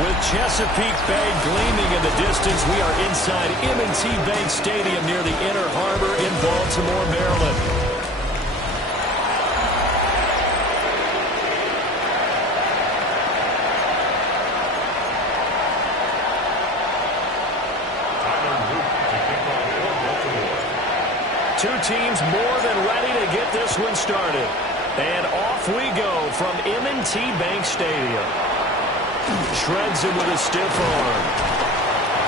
With Chesapeake Bay gleaming in the distance, we are inside M&T Bank Stadium near the Inner Harbor in Baltimore, Maryland. Two teams more than ready to get this one started. And off we go from M&T Bank Stadium. Shreds him with a stiff arm.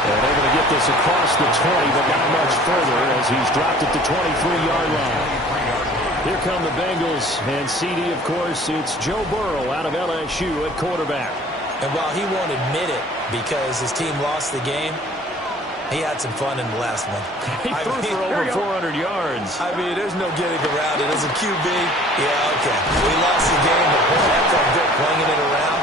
And able to get this across the 20, but not much further as he's dropped at the 23-yard line. Here come the Bengals, and CD, of course, it's Joe Burrow out of LSU at quarterback. And while he won't admit it because his team lost the game, he had some fun in the last one. He threw for over 400 yards. I mean, there's no getting around it. As a QB, yeah, okay. We lost the game, but boy, that felt good playing it around.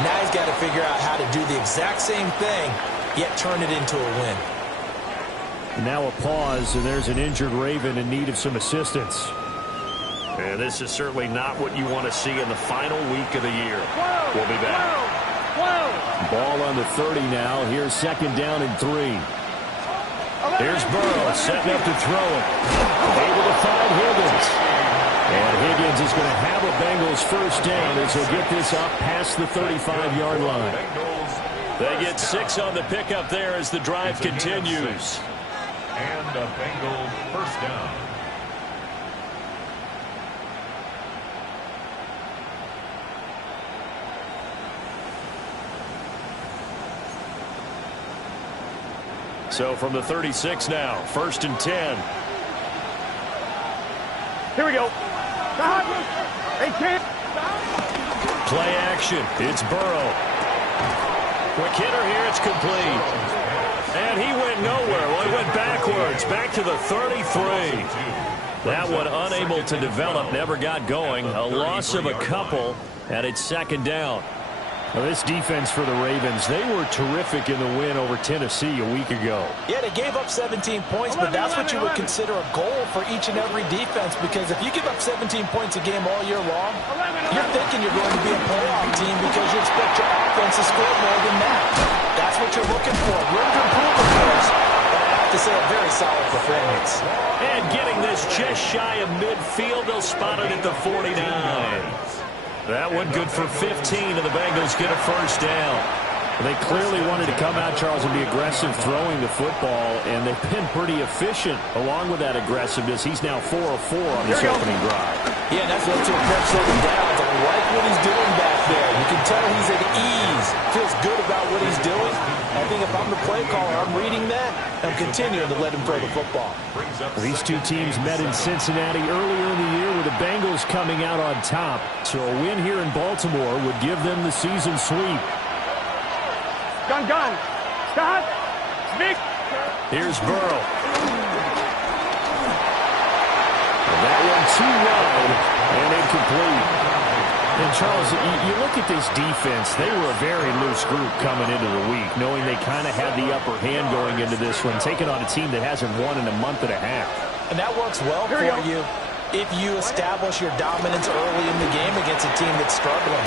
Now he's got to figure out how to do the exact same thing, yet turn it into a win. Now a pause, and there's an injured Raven in need of some assistance. And this is certainly not what you want to see in the final week of the year. We'll be back. Ball on the 30 now. Here's second down and 3. Here's Burrow setting up to throw it. Able to find Higgins. And Higgins is going to have a Bengals first down as he'll get this up past the 35-yard line. They get 6 on the pickup there as the drive continues. And a Bengals first down. So from the 36 now, first and 10. Here we go. Play action. It's Burrow. Quick hitter here. It's complete. And he went nowhere. Well, he went backwards. Back to the 33. That one unable to develop. Never got going. A loss of a couple. And it's second down. Well, this defense for the Ravens, they were terrific in the win over Tennessee a week ago. Yeah, they gave up 17 points, but that's what you would consider a goal for each and every defense, because if you give up 17 points a game all year long, you're thinking you're going to be a playoff team because you expect your offense to score more than that. That's what you're looking for. Room to improve, of course, but I have to say a very solid performance. And getting this just shy of midfield, they'll spot it at the 49. That one good for 15, and the Bengals get a first down. They clearly wanted to come out, Charles, and be aggressive throwing the football, and they've been pretty efficient along with that aggressiveness. He's now 4 of 4 on this opening drive. Yeah, and that's what to impress certain downs. I like what he's doing back there. You can tell he's at ease. Feels good about what he's doing. I think if I'm the play caller, I'm reading that. I'm continuing to let him throw the football. These two teams met in Cincinnati earlier in the year with the Bengals coming out on top. So a win here in Baltimore would give them the season sweep. Gun. Stop. Vic. Here's Burrow. That one too wide and incomplete. And Charles, you look at this defense, they were a very loose group coming into the week, knowing they kind of had the upper hand going into this one, taking on a team that hasn't won in a month and a half. And that works well for you if you establish your dominance early in the game against a team that's struggling.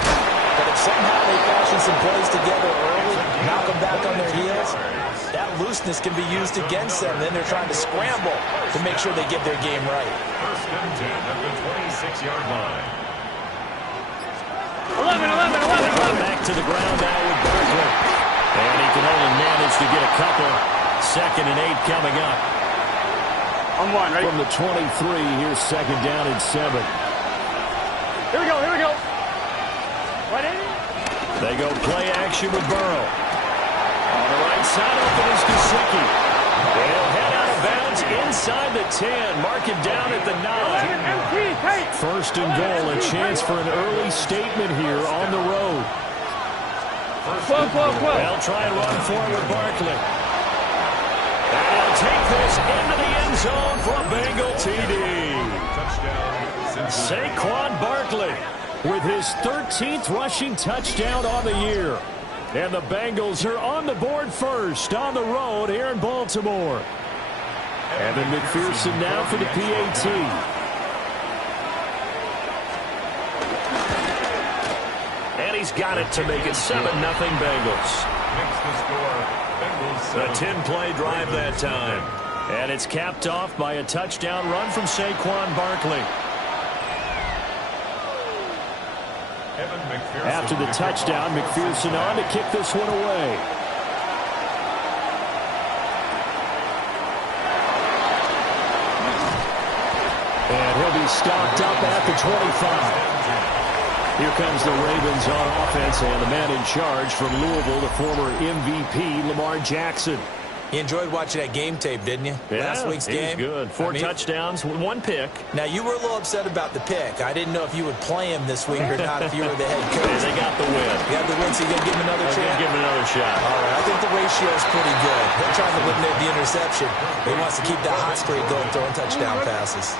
But if somehow they fashion some plays together early, knock them back on their heels, that looseness can be used against them. Then they're trying to scramble to make sure they get their game right. First and 10 at the 26-yard line. 11. Back to the ground now with Barkley. And he can only manage to get a couple. Second and 8 coming up. On one, ready? From the 23, here's second down and 7. Here we go. What is it? They go play action with Burrow. On the right side, open is Gesicki. They'll head out of bounds inside the 10. Mark him down at the 9. First and goal, a chance for an early statement here on the road. They'll try and run for it with Barkley. And he'll take this into the end zone for a Bengal TD. Saquon Barkley with his 13th rushing touchdown on the year. And the Bengals are on the board first on the road here in Baltimore. Evan McPherson now for the PAT. And he's got it to make it 7-0 Bengals. Makes the score. Bengals A 10-play drive that time. And it's capped off by a touchdown run from Saquon Barkley. After the touchdown, McPherson on to kick this one away. And he'll be stopped up at the 25. Here comes the Ravens on offense, and the man in charge from Louisville, the former MVP, Lamar Jackson. You enjoyed watching that game tape, didn't you? Yeah, Last week's game. Good. Four touchdowns, one pick. Now, you were a little upset about the pick. I didn't know if you would play him this week or not if you were the head coach. Yeah, they got the win. You got the win, so you're going to give him another chance? Give him another shot. All right, I think the ratio is pretty good. They're trying to eliminate the interception. He wants to keep that hot streak going, throwing touchdown passes.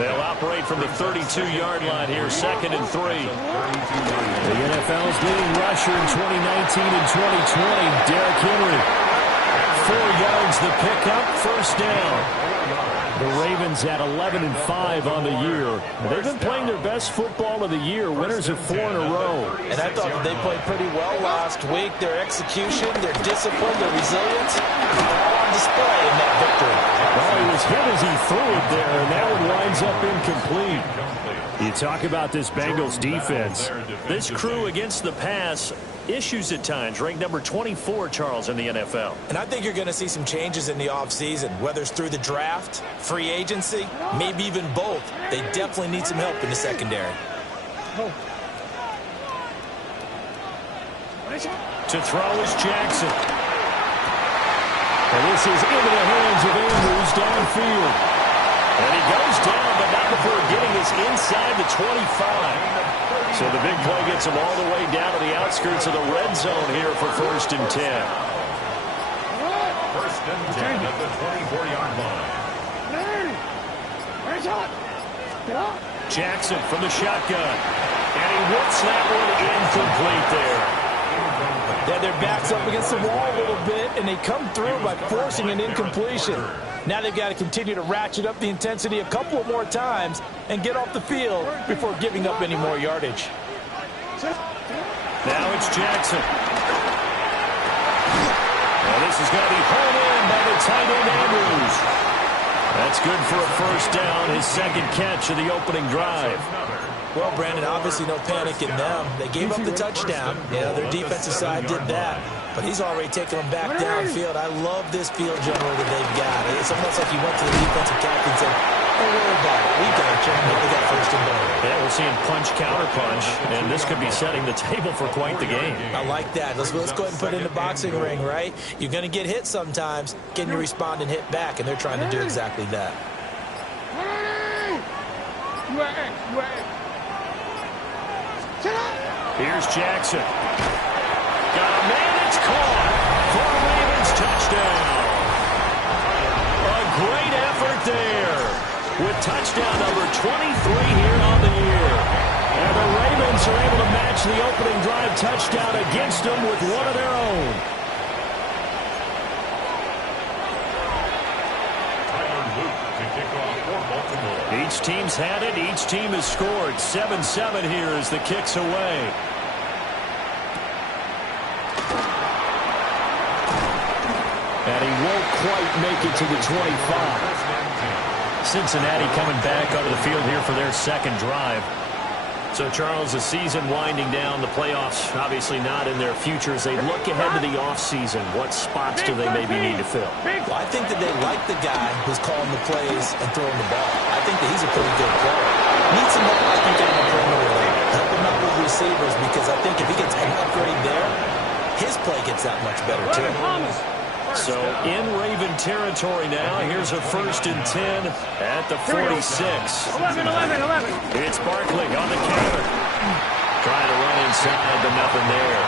They'll operate from the 32-yard line here, 2nd and 3. The NFL's leading rusher in 2019 and 2020, Derrick Henry. 4 yards the pickup, first down. The Ravens at 11-5 on the year. They've been playing their best football of the year, winners of 4 in a row. And I thought that they played pretty well last week. Their execution, their discipline, their resilience, all on display in that victory. Well, it was hit as he threw it there, and that one winds up incomplete. You talk about this Bengals defense. This crew against the pass, issues at times, ranked number 24, Charles, in the NFL. And I think you're going to see some changes in the offseason, whether it's through the draft, free agency, maybe even both. They definitely need some help in the secondary. To throw is Jackson. And this is into the hands of Andrews downfield. And he goes down, but not before getting this inside the 25. So the big play gets him all the way down to the outskirts of the red zone here for 1st and 10. 1st and 10 at the 24-yard line. Jackson from the shotgun. And he whips that one incomplete there. Yeah, their back's up against the wall a little bit, and they come through by forcing an incompletion. Now they've got to continue to ratchet up the intensity a couple more times and get off the field before giving up any more yardage. Now it's Jackson. And this is going to be hauled in by the tight end Andrews. That's good for a first down, his 2nd catch of the opening drive. Well, Brandon, obviously no panic in them. They gave up the touchdown. Yeah, their defensive side did that. But he's already taking them back downfield. I love this field general that they've got. It's almost like he went to the defensive captain and said, don't worry about it. We got it, Jim. They got 1st and goal. Yeah, we're seeing punch, counter punch, and this could be setting the table for quite the game. I like that. Let's go ahead and put it in the boxing ring, right? You're going to get hit sometimes. Can you respond and hit back? And they're trying to do exactly that. Here's Jackson. Got a man, it's caught for a Ravens touchdown. A great effort there with touchdown number 23 here on the year. And the Ravens are able to match the opening drive touchdown against them with one of their own. Each team's had it. Each team has scored. 7-7 here as the kick's away. And he won't quite make it to the 25. Cincinnati coming back onto the field here for their 2nd drive. So, Charles, the season winding down, the playoffs obviously not in their future. As they look ahead to the offseason, what spots do they maybe need to fill? Well, I think that they like the guy who's calling the plays and throwing the ball. I think that he's a pretty good player. Needs some help, I think, on the perimeter there. Help him out with receivers, because I think if he gets an upgrade there, his play gets that much better, too. So in Raven territory now. Here's a 1st and 10 at the 46. 11. It's Barkley on the counter. Trying to run inside, but nothing there.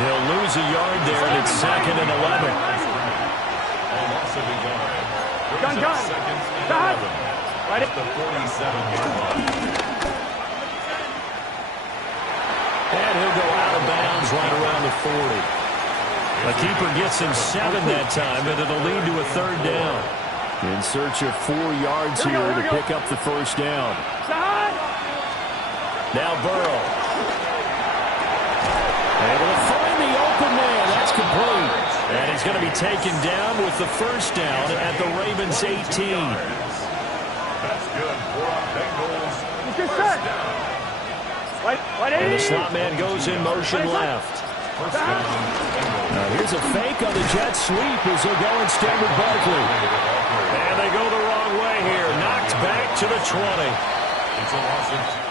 He'll lose a yard there, and it's 2nd and 11. Gun. Right at the 47-yard line. And he'll go out of bounds right around the 40. The keeper gets him 7 that time, and it'll lead to a 3rd down. In search of 4 yards here to pick up the first down. Now Burrow. Able to find the open man. That's complete. And he's going to be taken down with the first down at the Ravens 18. That's good for Bengals. First down. And the slot man goes in motion left. Now here's a fake on the jet sweep as they'll go instead with Barkley. And they go the wrong way here. Knocked back to the 20.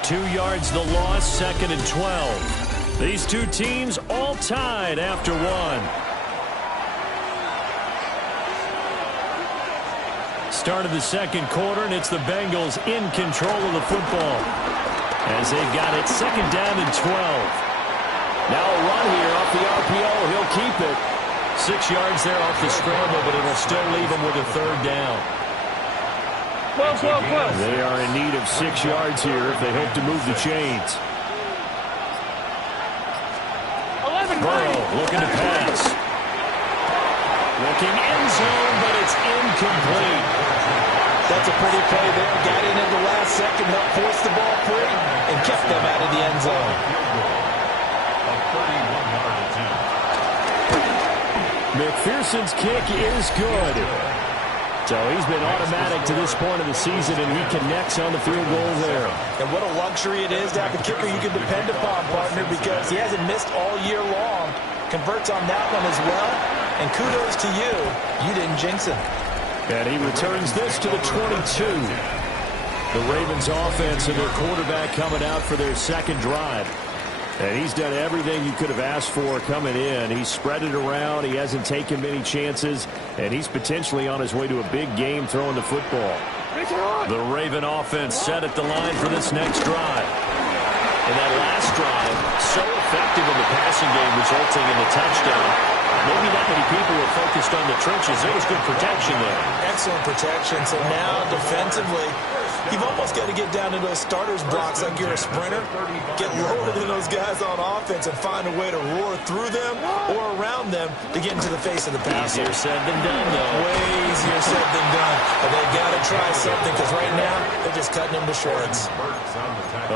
2 yards the loss, 2nd and 12. These two teams all tied after one. Start of the second quarter, and it's the Bengals in control of the football as they've got it 2nd down and 12. Now a run here off the RPO. He'll keep it. 6 yards there off the scramble, but it'll still leave him with a 3rd down. They are in need of 6 yards here if they hope to move the chains. Burrow looking to pass. Looking end zone, but it's incomplete. That's a pretty play there. Got in at the last second, helped force the ball free, and kept them out of the end zone. A 31-yard attempt. McPherson's kick is good. So he's been automatic to this point of the season, and he connects on the field goal there. And what a luxury it is to have a kicker you can depend upon, partner, because he hasn't missed all year long. Converts on that one as well. And kudos to you. You didn't jinx him. And he returns this to the 22. The Ravens offense and their quarterback coming out for their second drive. And he's done everything you could have asked for coming in. He's spread it around. He hasn't taken many chances. And he's potentially on his way to a big game throwing the football. The Raven offense set at the line for this next drive. And that last drive, so effective in the passing game, resulting in the touchdown. Maybe not many people were focused on the trenches. There was good protection there. Excellent protection. So now, defensively, you've almost got to get down to those starters blocks like you're a sprinter. Get lower than those guys on offense and find a way to roar through them or around them to get into the face of the passer. Easier said than done, though. Way easier said than done. But they've got to try something because right now, they're just cutting them to shreds.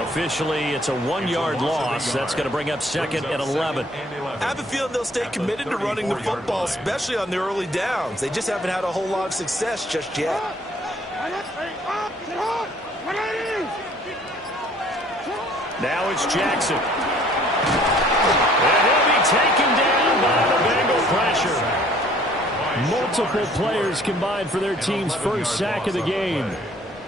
Officially, it's a 1-yard loss. That's going to bring up 2nd and 11. I have a feeling they'll stay committed to running the football, especially on the early downs. They just haven't had a whole lot of success just yet. Now it's Jackson. And he'll be taken down by the Bengal pressure. Multiple players combined for their team's first sack of the game.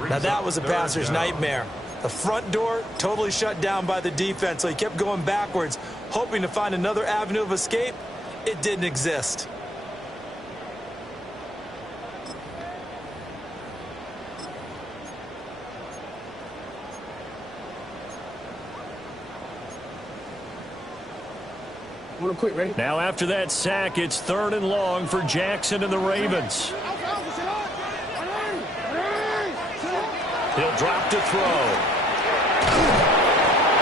Now that was a passer's nightmare. The front door totally shut down by the defense, so he kept going backwards, hoping to find another avenue of escape. It didn't exist. Quick, ready? Now after that sack, it's 3rd and long for Jackson and the Ravens. He'll drop to throw.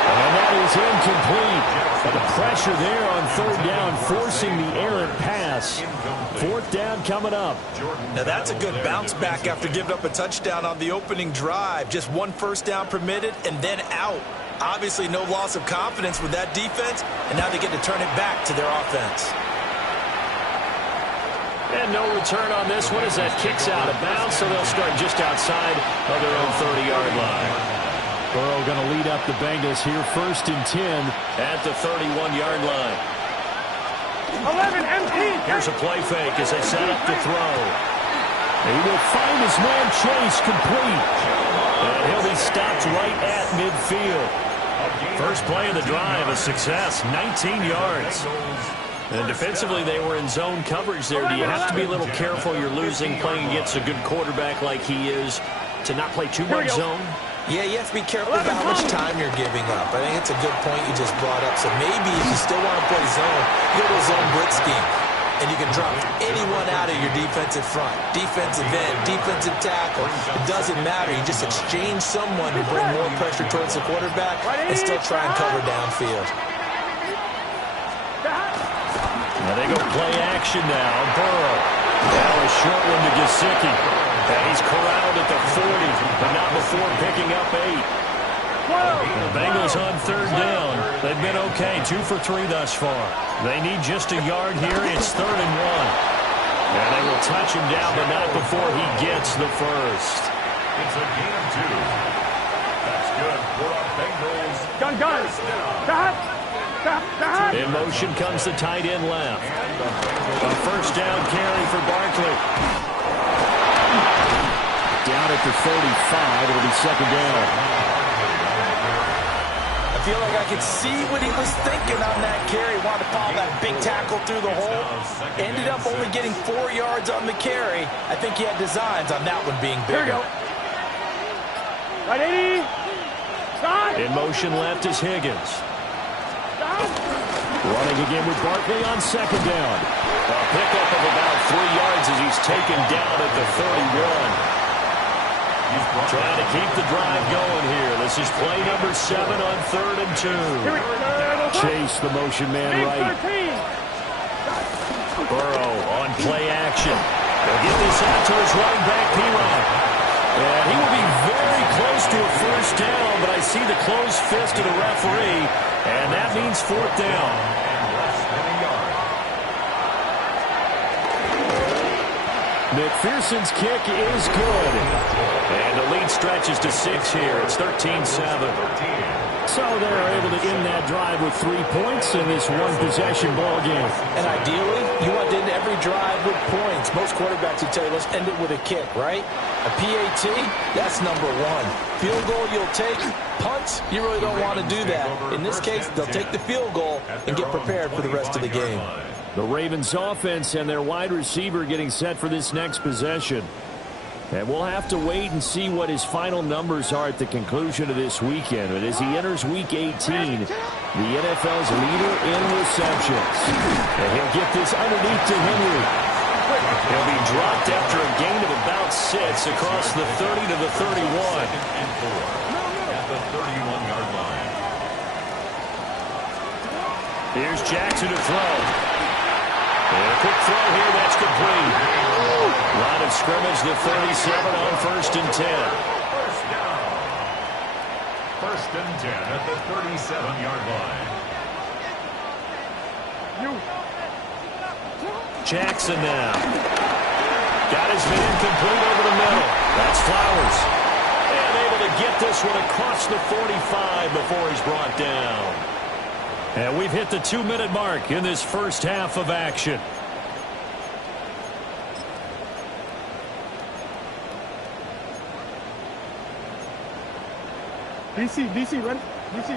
And that is incomplete. And the pressure there on 3rd down, forcing the errant pass. 4th down coming up. Now that's a good bounce back after giving up a touchdown on the opening drive. Just 1 first down permitted and then out. Obviously no loss of confidence with that defense, and now they get to turn it back to their offense. And no return on this one as that kicks out of bounds, so they'll start just outside of their own 30-yard line. Burrow going to lead up the Bengals here, 1st and 10 at the 31-yard line. 11, empty. Here's a play fake as they set up to throw. He will find his man Chase complete. And he'll be stopped right at midfield. First play of the drive, a success, 19 yards. And defensively, they were in zone coverage there. Do you have to be a little careful? You're losing, playing against a good quarterback like he is, to not play too much zone? Yeah, you have to be careful about how much time you're giving up. I think it's a good point you just brought up. So maybe if you still want to play zone, you go to a zone blitz scheme. And you can drop anyone out of your defensive front, defensive end, defensive tackle. It doesn't matter. You just exchange someone to bring more pressure towards the quarterback and still try and cover downfield. Now they go play action now. Burrow. Now a short one to Gesicki. And he's corralled at the 40, but not before picking up 8. The Bengals on third down. They've been okay, 2 for 3 thus far. They need just a yard here. It's 3rd and 1. And they will touch him down, but not before he gets the first. It's a gain of 2. That's good for our Bengals. Gun. Stop. In motion comes the tight end left. A first down carry for Barkley. Down at the 35. It'll be 2nd down. I feel like I could see what he was thinking on that carry. Wanted to follow that big tackle through the hole. Ended up only getting 4 yards on the carry. I think he had designs on that one being bigger. Right, 80. Stop. In motion left is Higgins. Stop. Running again with Barkley on 2nd down. A pickup of about 3 yards as he's taken down at the 31. Trying to keep the drive going here. This is play number 7 on 3rd and 2. Chase the motion man right. Burrow on play action. They'll get this out to his running back, P-Rod. And he will be very close to a first down, but I see the closed fist of the referee, and that means 4th down. McPherson's kick is good. And the lead stretches to 6 here. It's 13-7. So they're able to end that drive with 3 points in this one-possession ball game. And ideally, you want to end every drive with points. Most quarterbacks would tell you, let's end it with a kick, right? A PAT, that's number 1. Field goal you'll take. Punts, you really don't want to do that. In this case, they'll take the field goal and get prepared for the rest of the game. The Ravens offense and their wide receiver getting set for this next possession. And we'll have to wait and see what his final numbers are at the conclusion of this weekend. But as he enters Week 18, the NFL's leader in receptions. And he'll get this underneath to Henry. He'll be dropped after a gain of about 6 across the 30 to the 31. And 4 at the 31-yard line. Here's Jackson to throw. And a quick throw here, that's complete. Line of scrimmage, the 37 on 1st and 10. First down. 1st and 10 at the 37-yard line. Jackson now. Got his man complete over the middle. That's Flowers. And able to get this one across the 45 before he's brought down. And we've hit the 2-minute mark in this first half of action. DC, ready? DC.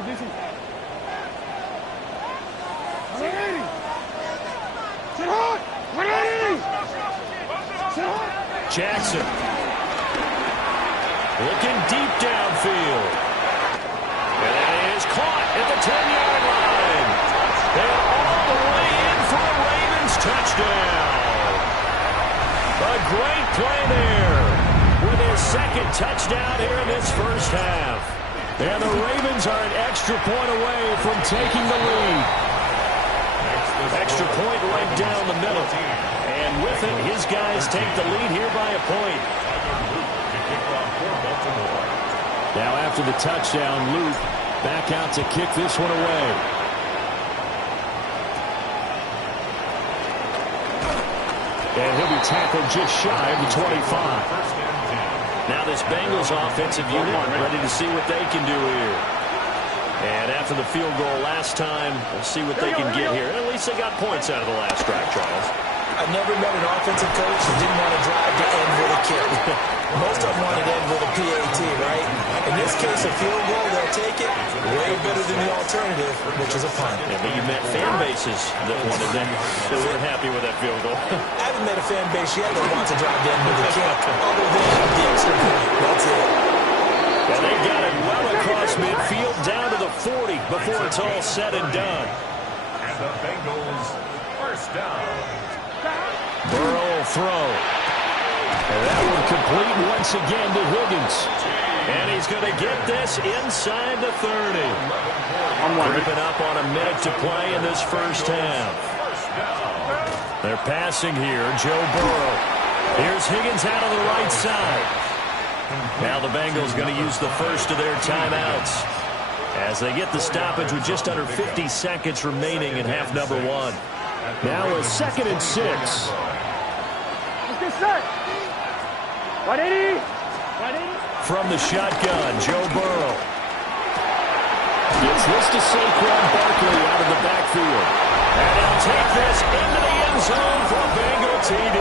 Ready. Sit hard. Ready. Sit hard. Jackson. Looking deep downfield. And it is caught at the 10-yard line. They're all the way in for a Ravens touchdown. A great play there with his 2nd touchdown here in this first half. And the Ravens are an extra point away from taking the lead. Extra point right down the middle. And with it, his guys take the lead here by a point. Now after the touchdown, Luke back out to kick this one away. And he'll be tackled just shy of the 25. Now this Bengals offensive unit ready to see what they can do here. And after the field goal last time, we'll see what they can get here. At least they got points out of the last drive, Charles. I've never met an offensive coach that didn't want to drive to end with a kick. Most of them want to end with a PAT, right? In this case, a field goal, they'll take it. Way better than the alternative, which is a punt. Yeah, but you met fan bases that wanted that. They weren't happy with that field goal. I haven't met a fan base yet that wants to drive to end with a kick, other than the extra point. That's it. And they got it well across midfield, down to the 40 before it's all said and done. And the Bengals first down. Burrow will throw. And that one complete once again to Higgins. And he's going to get this inside the 30. Creeping up on a minute to play in this first half. They're passing here, Joe Burrow. Here's Higgins out on the right side. Now the Bengals going to use the first of their timeouts. as they get the stoppage with just under 50 seconds remaining in half number one. Now a 2nd and 6. Let's get set. 180. 180. From the shotgun, Joe Burrow. Gets this to Saquon Barkley out of the backfield. And he'll take this into the end zone for a Bengal TD.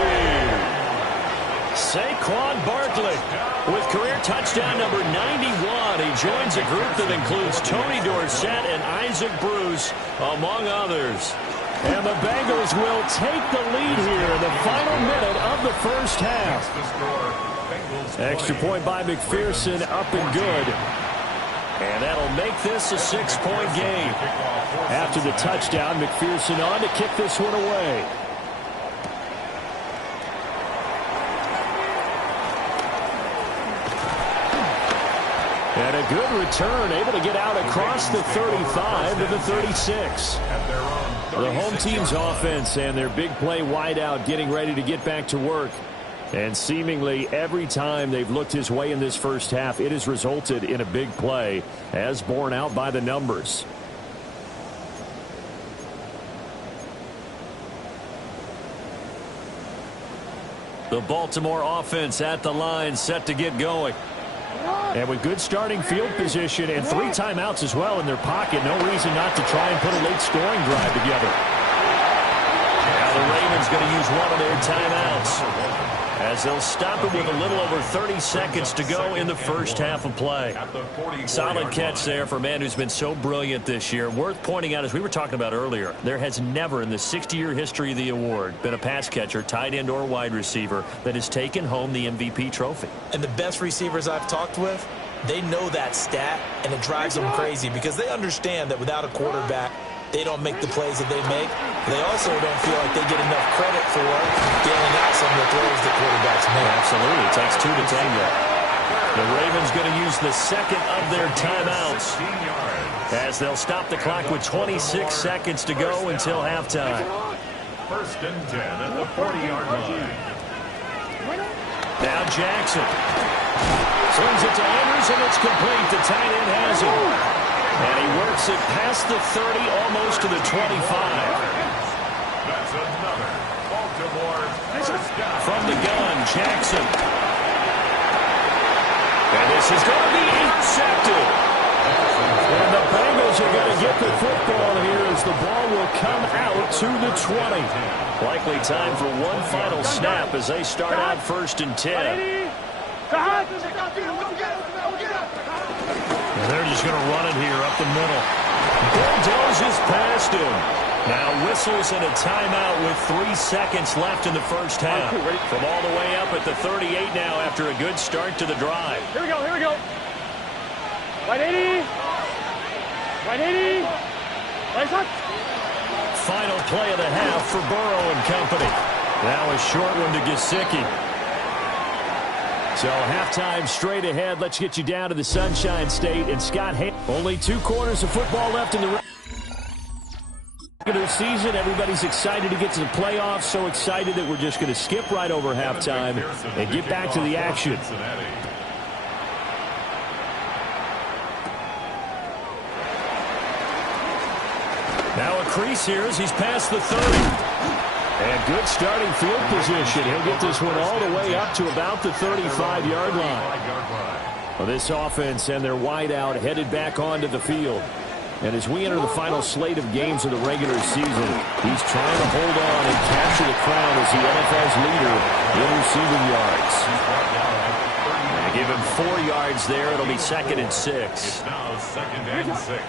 Saquon Barkley with career touchdown number 91. He joins a group that includes Tony Dorsett and Isaac Bruce, among others. And the Bengals will take the lead here in the final minute of the first half. Extra point by McPherson, up and good. And that'll make this a 6-point game. After the touchdown, McPherson on to kick this one away. And a good return, able to get out across the 35 to the 36. The home team's offense and their big play wideout getting ready to get back to work. And seemingly every time they've looked his way in this first half, it has resulted in a big play, as borne out by the numbers. The Baltimore offense at the line, set to get going. And with good starting field position and 3 timeouts as well in their pocket, no reason not to try and put a late scoring drive together. Now the Ravens going to use one of their timeouts, as they'll stop it with a little over 30 seconds to go in the first half of play. Solid catch there for a man who's been so brilliant this year. Worth pointing out, as we were talking about earlier, there has never in the 60-year history of the award been a pass catcher, tight end, or wide receiver that has taken home the MVP trophy. And the best receivers I've talked with, they know that stat, and it drives them crazy because they understand that without a quarterback, they don't make the plays that they make. They also don't feel like they get enough credit for getting out some of the throws that quarterbacks make. Absolutely. It takes 2 to tango. The Ravens going to use the second of their timeouts, as they'll stop the clock with 26 seconds to go until halftime. 1st and 10 at the 40-yard line. Now Jackson swings it to Andrews, and it's complete. The tight end has it. And he works it past the 30, almost to the 25. That's another Baltimore first down. From the gun, Jackson. And this is going to be intercepted. And the Bengals are going to get the football here as the ball will come out to the 20. Likely time for one final snap as they start out 1st and 10. They're just going to run it here up the middle. Bulldozes past him. Now whistles and a timeout with 3 seconds left in the first half. From all the way up at the 38 now after a good start to the drive. Here we go, here we go. 180. 180. Nice up. Final play of the half for Burrow and company. Now a short one to Gesicki. So halftime straight ahead. Let's get you down to the Sunshine State. And Scott, only 2 quarters of football left in the regular season. Everybody's excited to get to the playoffs. So excited that we're just going to skip right over halftime and get back to the action. Now a crease here as he's past the 30. And good starting field position. He'll get this one all the way up to about the 35-yard line. Well, this offense and their wideout headed back onto the field. And as we enter the final slate of games of the regular season, he's trying to hold on and capture the crown as the NFL's leader in receiving yards. And give him 4 yards there. It'll be 2nd and 6. It's now 2nd and 6.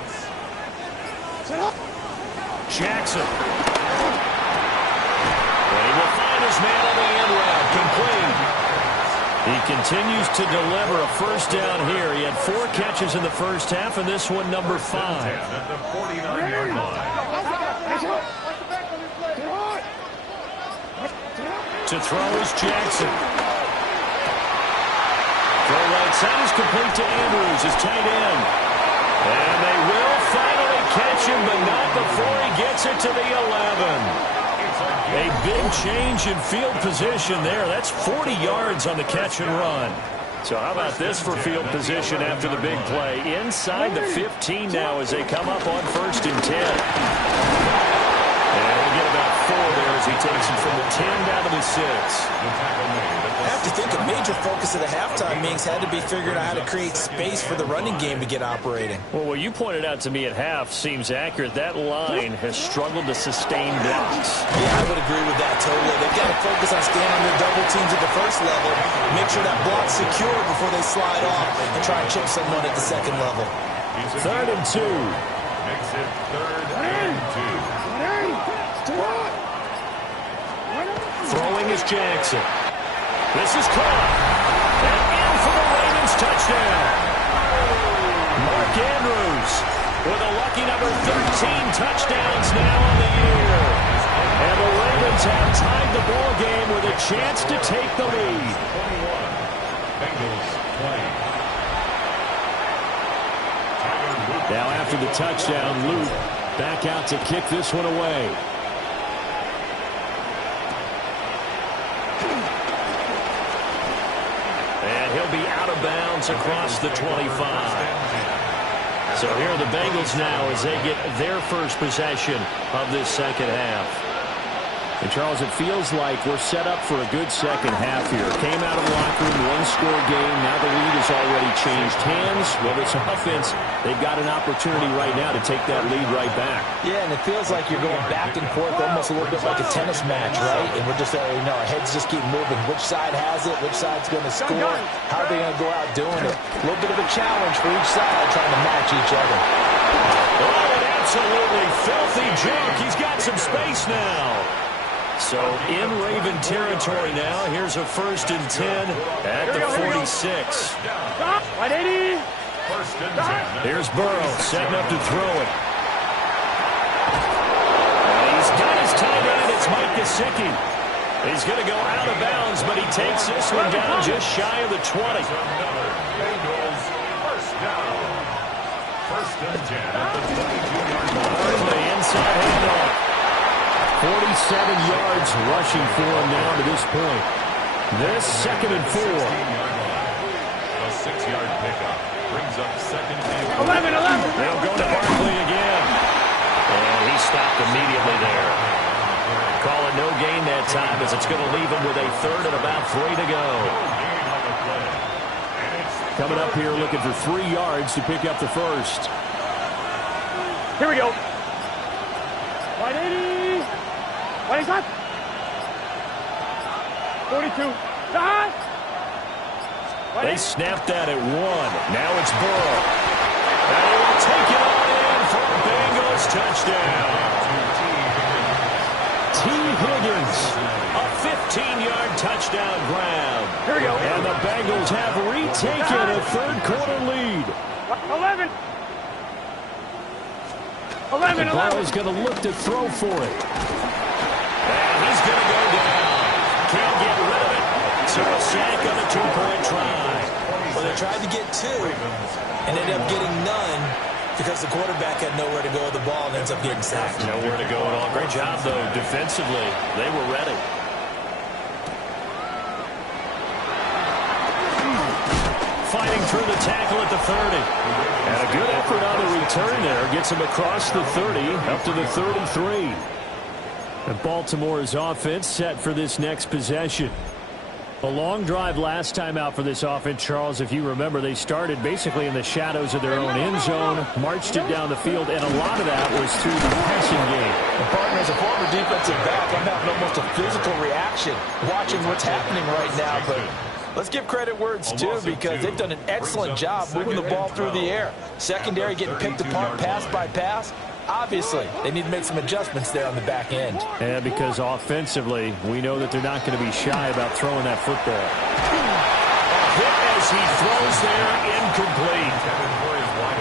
Jackson. And he will find his man on the end route. Complete. He continues to deliver a first down here. He had 4 catches in the first half, and this one number 5. At the 49-yard line. To throw is Jackson. Throw right side is complete to Andrews, his tight end. And they will finally catch him, but not before he gets it to the 11. A big change in field position there. That's 40 yards on the catch and run. So how about this for field position after the big play? Inside the 15 now as they come up on 1st and 10. And we get about 4 there as he takes it from the 10 down to the 6. I have to think a major focus of the halftime meetings had to be figuring out how to create space for the running game to get operating. Well, what you pointed out to me at half seems accurate. That line has struggled to sustain blocks. Yeah, I would agree with that totally. They've got to focus on staying on their double teams at the first level, make sure that block's secure before they slide off and try and chip someone at the second level. 3rd and 2. Makes it 3rd and 2. Throwing is Jackson. This is caught. And in for the Ravens touchdown. Mark Andrews with a lucky number 13 touchdowns now on the year. And the Ravens have tied the ball game with a chance to take the lead. 21. Bengals 20. Now after the touchdown, Luke back out to kick this one away. He'll be out of bounds across the 25. So here are the Bengals now as they get their first possession of this second half. And, Charles, it feels like we're set up for a good second half here. Came out of the locker room, one-score game. Now the lead has already changed hands. Well, this offense, they've got an opportunity right now to take that lead right back. Yeah, and it feels like you're going back and forth almost a little bit like a tennis match, right? And we're just, our heads just keep moving. Which side has it? Which side's going to score? How are they going to go out doing it? A little bit of a challenge for each side trying to match each other. Oh, an absolutely filthy junk. He's got some space now. So in Raven territory now. Here's a 1st and 10 at the 46. Stop. 180. 1st and 10. Here's Burrow setting up to throw it. And he's got his tight end. It's Mike Gesicki. He's going to go out of bounds, but he takes this one down just shy of the 20. Bengals 1st down. 1st and 10 at the 22-yard line. The inside handoff. 47 yards rushing for him now to this point. This 2nd and 4. A 6-yard pickup brings up 2nd and 11. They'll go to Barkley again. And he stopped immediately there. Call it no gain that time as it's going to leave him with a 3rd and about 3 to go. Coming up here looking for 3 yards to pick up the first. Here we go. 180. 25. 42. They snapped that at 1. Now it's Burrow. And he will take it on in for a Bengals touchdown. T. Higgins, a 15-yard touchdown grab. Here we go. And the Bengals have retaken a 3rd-quarter lead. 11. 11. Burrow's going to look to throw for it. And he's going to go down. Can't get rid of it. So a sack on a 2-point try. Well, they tried to get 2 and ended up getting none because the quarterback had nowhere to go with the ball and ends up getting sacked. Nowhere to go at all. Great job, though, defensively. They were ready. Fighting through the tackle at the 30. And a good effort on the return there. Gets him across the 30 up to the 33. And Baltimore's offense set for this next possession. A long drive last time out for this offense, Charles. If you remember, they started basically in the shadows of their own end zone, marched it down the field, and a lot of that was through the passing game. And partner, as a former defensive back, I'm having almost a physical reaction watching what's happening right now. But let's give credit where it's due because they've done an excellent job moving the ball through the air. Secondary getting picked apart pass by pass. Obviously, they need to make some adjustments there on the back end. And because offensively, we know that they're not going to be shy about throwing that football. Hit as he throws there, incomplete.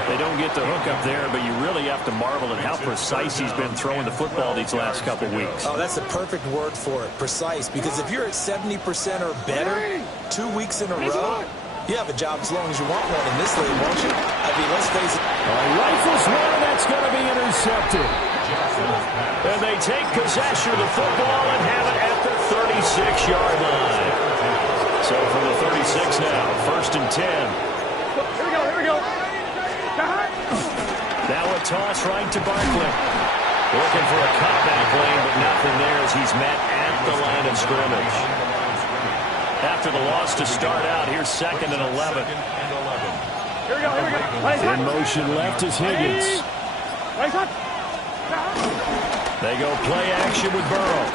They don't get the hook up there, but you really have to marvel at how precise he's been throwing the football these last couple weeks. Oh, that's the perfect word for it, precise. Because if you're at 70% or better 2 weeks in a row, you have a job as long as you want one in this league, won't you? I mean, let's face it. Rifles one, that's going to be intercepted. And they take possession of the football and have it at the 36-yard line. So from the 36 now, 1st and 10. Here we go. Now a toss right to Barkley. Looking for a cutback lane, but nothing there as he's met at the line of scrimmage. After the loss to start out, here's 2nd and 11. Here we go. In motion left is Higgins. They go play action with Burrow.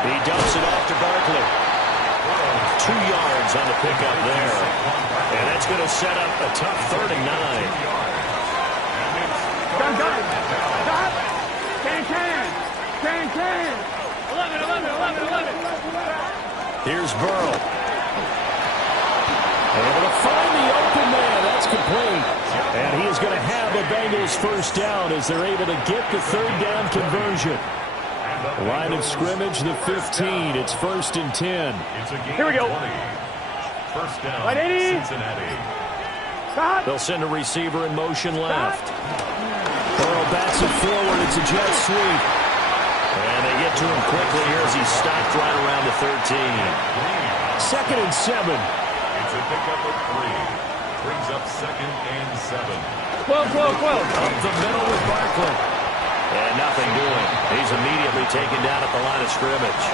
He dumps it off to Barkley. 2 yards on the pickup there. And that's going to set up a tough 3rd and 9. Can. 11. Here's Burrow. Able to find the open man. That's complete. And he is going to have a Bengals first down as they're able to get the 3rd down conversion. Line of scrimmage, the 15. It's 1st and 10. Here we go. First down, Right, 80. Cincinnati. They'll send a receiver in motion left. Burrow bats it forward. It's a jet sweep. And they get to him quickly here as he's stopped right around the 13. 2nd and 7. It's a pickup of 3. Brings up 2nd and 7. 12. Up the middle with Barkley. And nothing doing. He's immediately taken down at the line of scrimmage.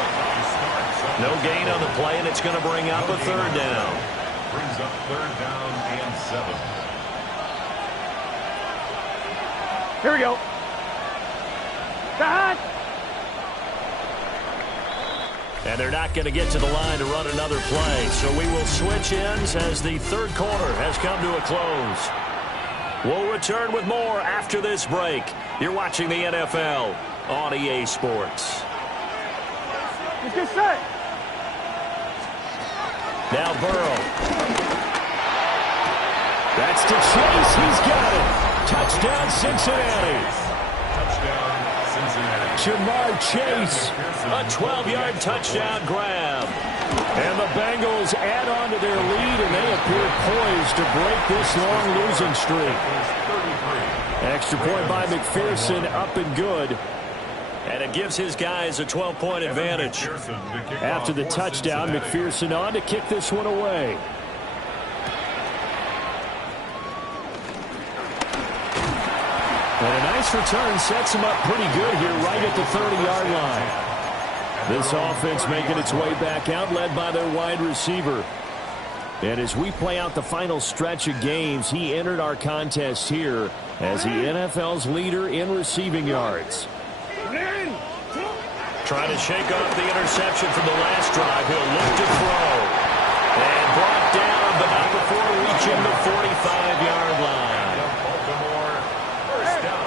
No gain on the play, and it's going to bring up a 3rd down. Brings up 3rd down and 7. Here we go. And they're not going to get to the line to run another play. So we will switch ends as the 3rd quarter has come to a close. We'll return with more after this break. You're watching the NFL on EA Sports. Get set. Now Burrow. That's to Chase. He's got it. Touchdown, Cincinnati. Touchdown, Cincinnati. Jamar Chase. A 12-yard touchdown grab. And the Bengals add on to their lead, and they appear poised to break this long losing streak. Extra point by McPherson, up and good. And it gives his guys a 12-point advantage. After the touchdown, McPherson on to kick this one away. And a nice return sets him up pretty good here right at the 30-yard line. This offense making its way back out, led by their wide receiver. And as we play out the final stretch of games, he entered our contest here as the NFL's leader in receiving yards. Trying to shake off the interception from the last drive. He'll look to throw. And brought down, but not before reaching the 45-yard line. Baltimore, first down.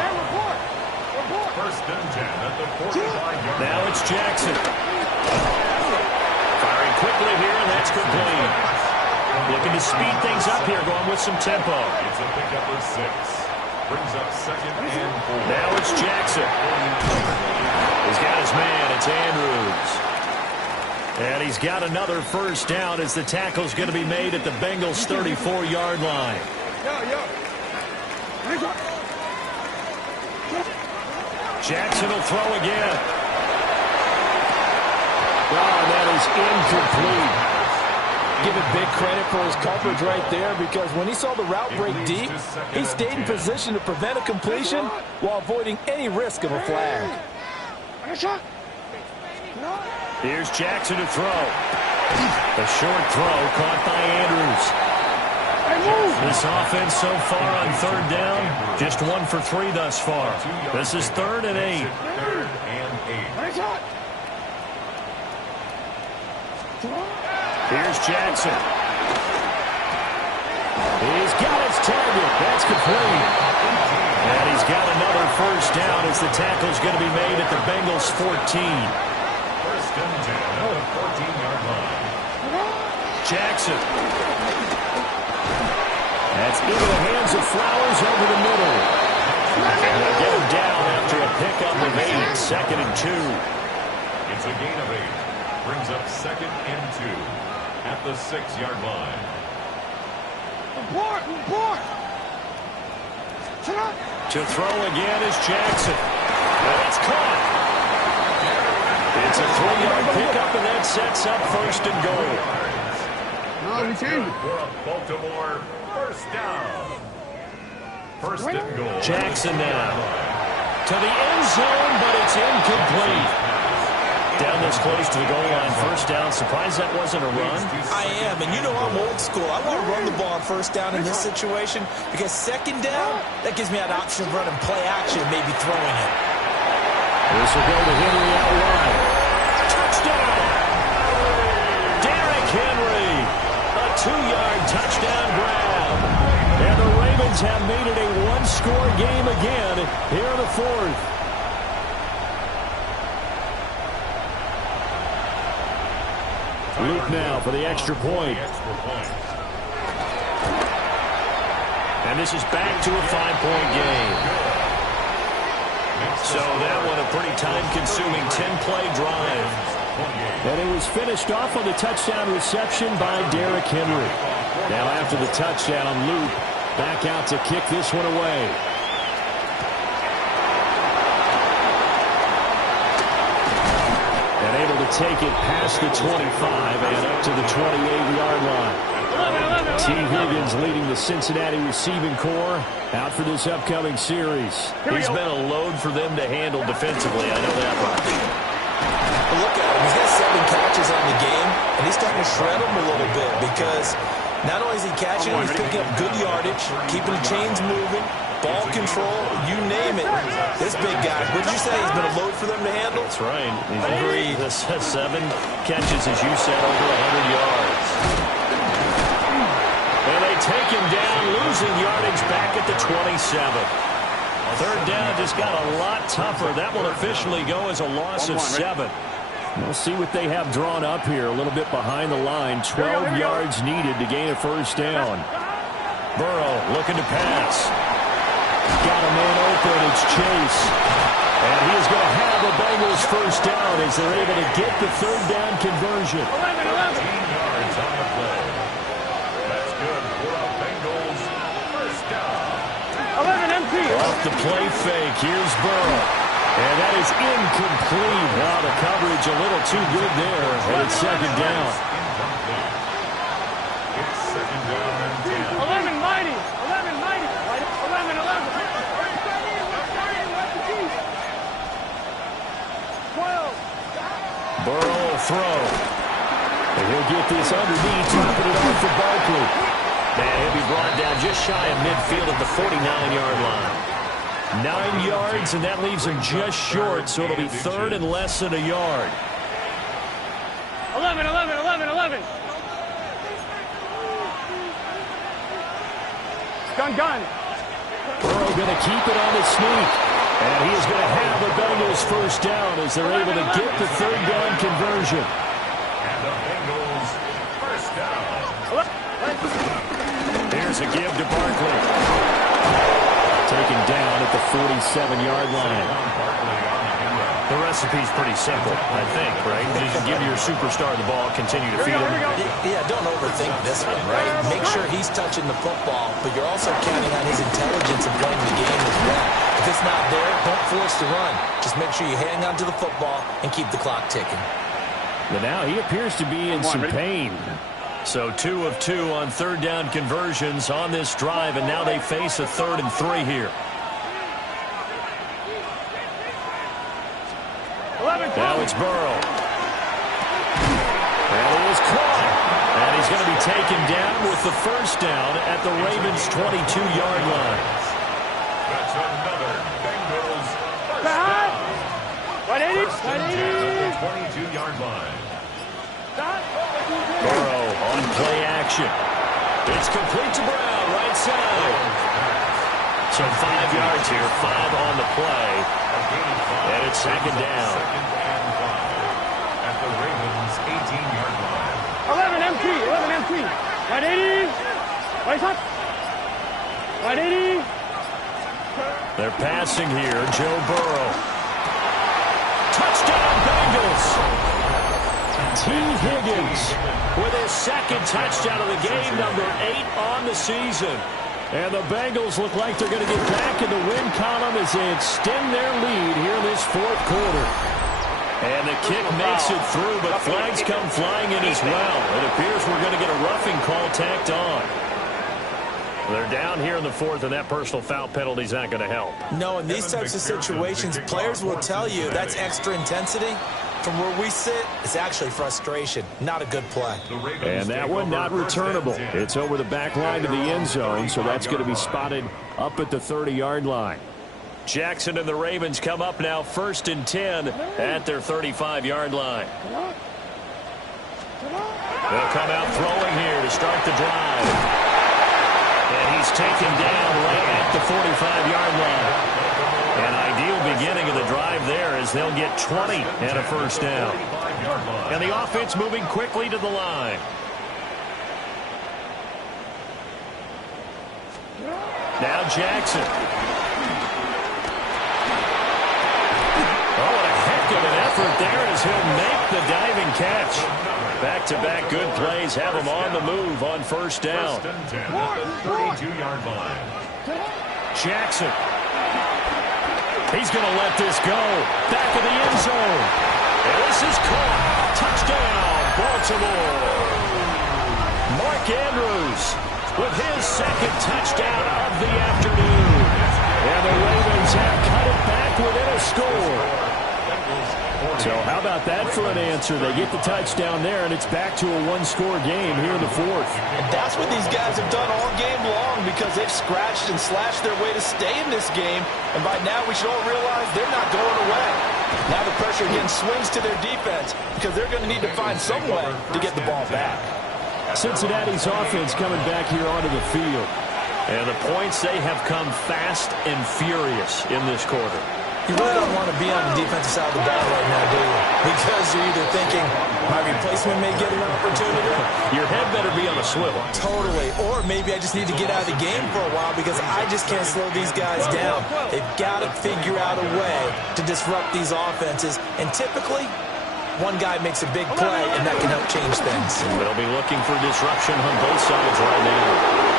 First and 10 at the 45-yard line. Now it's Jackson. Firing quickly here, and that's complete. Looking to speed things up here, going with some tempo. It's a pickup of 6. Brings up 2nd and 4. Now it's Jackson. He's got his man. It's Andrews. And he's got another first down as the tackle's going to be made at the Bengals' 34-yard line. Jackson will throw again. Oh, that is incomplete. Give it big credit for his coverage right there, because when he saw the route break deep, he stayed in position to prevent a completion while avoiding any risk of a flag. Here's Jackson to throw. The short throw caught by Andrews. This offense so far on 3rd down, just 1 for 3 thus far. This is 3rd and 8. 3rd and 8. Here's Jackson. He's got his target. That's complete. And he's got another first down as the tackle's going to be made at the Bengals' 14. First and 10 at the 14-yard line. Jackson. That's into the hands of Flowers over the middle. And they'll get him down after a pickup of 8, 2nd and 2. It's a gain of 8. Brings up 2nd and 2 at the 6-yard line. To throw again is Jackson. And it's caught. It's a 3-yard pickup, and that sets up 1st and goal. That's good for a Baltimore first down. First and goal. Jackson now to the end zone, but it's incomplete. Down this close to the goal line, first down. Surprised that wasn't a run? I am, and you know I'm old school. I want to run the ball on first down in this situation because second down, that gives me that option of running play action, maybe throwing it. This will go to Henry out wide. Touchdown! Derrick Henry, a 2-yard touchdown grab. And the Ravens have made it a one-score game again here in the fourth. Luke now for the extra point. And this is back to a 5-point game. So that one a pretty time-consuming 10-play drive. And it was finished off on the touchdown reception by Derrick Henry. Now after the touchdown, Luke back out to kick this one away. And able to take it past the 25 and up to the 28-yard line. T. Higgins leading the Cincinnati receiving corps out for this upcoming series. He's been a load for them to handle defensively. I know that much. But look at him. He's got 7 catches on the game, and he's starting to shred them a little bit because not only is he catching, he's picking up good yardage, keeping the chains moving, ball control, you name it. This big guy, what did you say? He's been a load for them to handle? That's right. He's 7 catches, as you said, over 100 yards. And they take him down, losing yardage back at the 27. Third down just got a lot tougher. That will officially go as a loss of 7. We'll see what they have drawn up here. A little bit behind the line. 12 yards needed to gain a first down. Burrow looking to pass. Got a man open. It's Chase. And he is going to have the Bengals first down as they're able to get the third down conversion. 15 yards on the play. That's good for a Bengals first down. 11 MT. Off the play fake. Here's Burrow. And that is incomplete. Wow, the coverage a little too good there. And it's second down. It's second down and 10. 11 mighty. 11 mighty. 11, 11. 12. Burrow will throw. And he'll get this underneath, dropping it off for Barkley. And he'll be brought down just shy of midfield at the 49-yard line. 9 yards, and that leaves him just short, so it'll be third and less than a yard. 11, 11, 11, 11. Gun. Burrow going to keep it on the sneak. And he is going to have the Bengals first down as they're able to get the third down conversion. And the Bengals first down. Here's a give to Barkley. Taken down at the 47-yard line. The recipe's pretty simple, I think, right? Just give your superstar the ball, continue to feed him. Yeah, don't overthink this one, right? Make sure he's touching the football, but you're also counting on his intelligence in playing the game as well. If it's not there, don't force the run. Just make sure you hang on to the football and keep the clock ticking. But now he appears to be in some pain. So 2 of 2 on third down conversions on this drive, and now they face a 3rd and 3 here. Now it's Burrow. And it is caught. And he's going to be taken down with the first down at the Ravens' 22-yard line. That's another Bengals first down. First and 10 at the 22-yard line. Burrow on play action. It's complete to Brown, right side. So 5 yards here, 5 on the play. And it's second down. At the Ravens' 18-yard line. 11 MT. 11 MT. 180. Right up. 180. They're passing here. Joe Burrow. Touchdown, Bengals. T. Higgins with his second touchdown of the game, number 8 on the season. And the Bengals look like they're going to get back in the win column as they extend their lead here in this fourth quarter. And the kick makes it through, but flags come flying in as well. It appears we're going to get a roughing call tacked on. They're down here in the fourth, and that personal foul penalty is not going to help. No, in these types of situations, players will tell you that's extra intensity. From where we sit, it's actually frustration. Not a good play. And that one not returnable. It's over the back line to the end zone, so that's going to be spotted up at the 30-yard line. Jackson and the Ravens come up now 1st and 10 at their 35-yard line. They'll come out throwing here to start the drive. And he's taken down right at the 45-yard line. An ideal beginning of the drive there as they'll get 20 and a first down. And the offense moving quickly to the line. Now Jackson. Oh, what a heck of an effort there as he'll make the diving catch. Back-to-back good plays have him on the move on first down. 32-yard line. Jackson. He's going to let this go. Back of the end zone. And this is caught. Touchdown, Baltimore. Mark Andrews with his second touchdown of the afternoon. And the Ravens have cut it back within a score. So how about that for an answer? They get the touchdown there, and it's back to a one-score game here in the fourth. And that's what these guys have done all game long because they've scratched and slashed their way to stay in this game. And by now we should all realize they're not going away. Now the pressure again swings to their defense because they're going to need to find some way to get the ball back. Cincinnati's offense coming back here onto the field. And the points, they have come fast and furious in this quarter. You really don't want to be on the defensive side of the ball right now, do you? Because you're either thinking, my replacement may get an opportunity. Your head better be on a swivel. Totally. Or maybe I just need to get out of the game for a while because I just can't slow these guys down. They've got to figure out a way to disrupt these offenses. And typically, one guy makes a big play, and that can help change things. They'll be looking for disruption on both sides right now.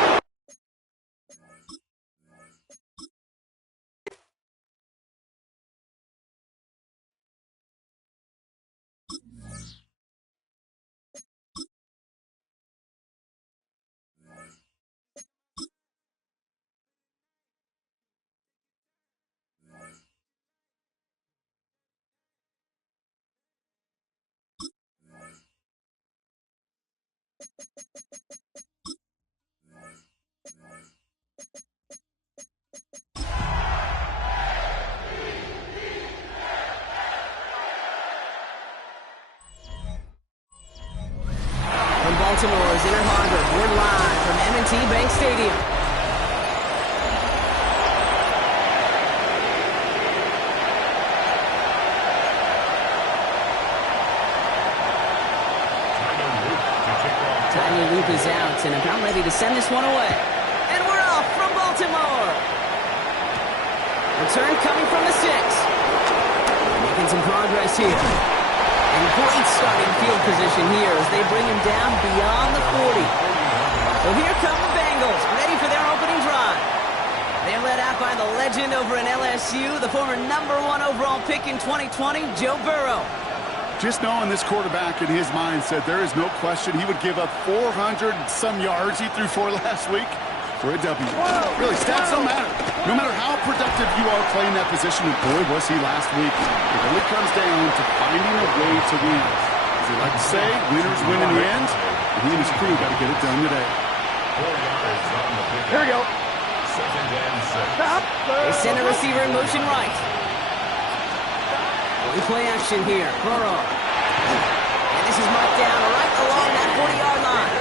Baltimore's Inner Harbor. We're live from M&T Bank Stadium. Tiny Loop is out and about ready to send this one away. And we're off from Baltimore. Return coming from the 6. Making some progress here. And great starting field position here as they bring him down beyond the 40. So here come the Bengals, ready for their opening drive. They're led out by the legend over in LSU, the former #1 overall pick in 2020, Joe Burrow. Just knowing this quarterback in his mindset, there is no question he would give up 400-some yards he threw for last week for a W. Really, stats don't matter. No matter how productive you are playing that position, and boy, was he last week. It only comes down to finding a way to win. As they like to say, winners win in the end, and he and his crew got to get it done today. 4 yards on the pickup. Here we go. 2nd and 6. Stop. They send a receiver in motion right. Play action here. Burrow. And this is marked down right along that 40-yard line.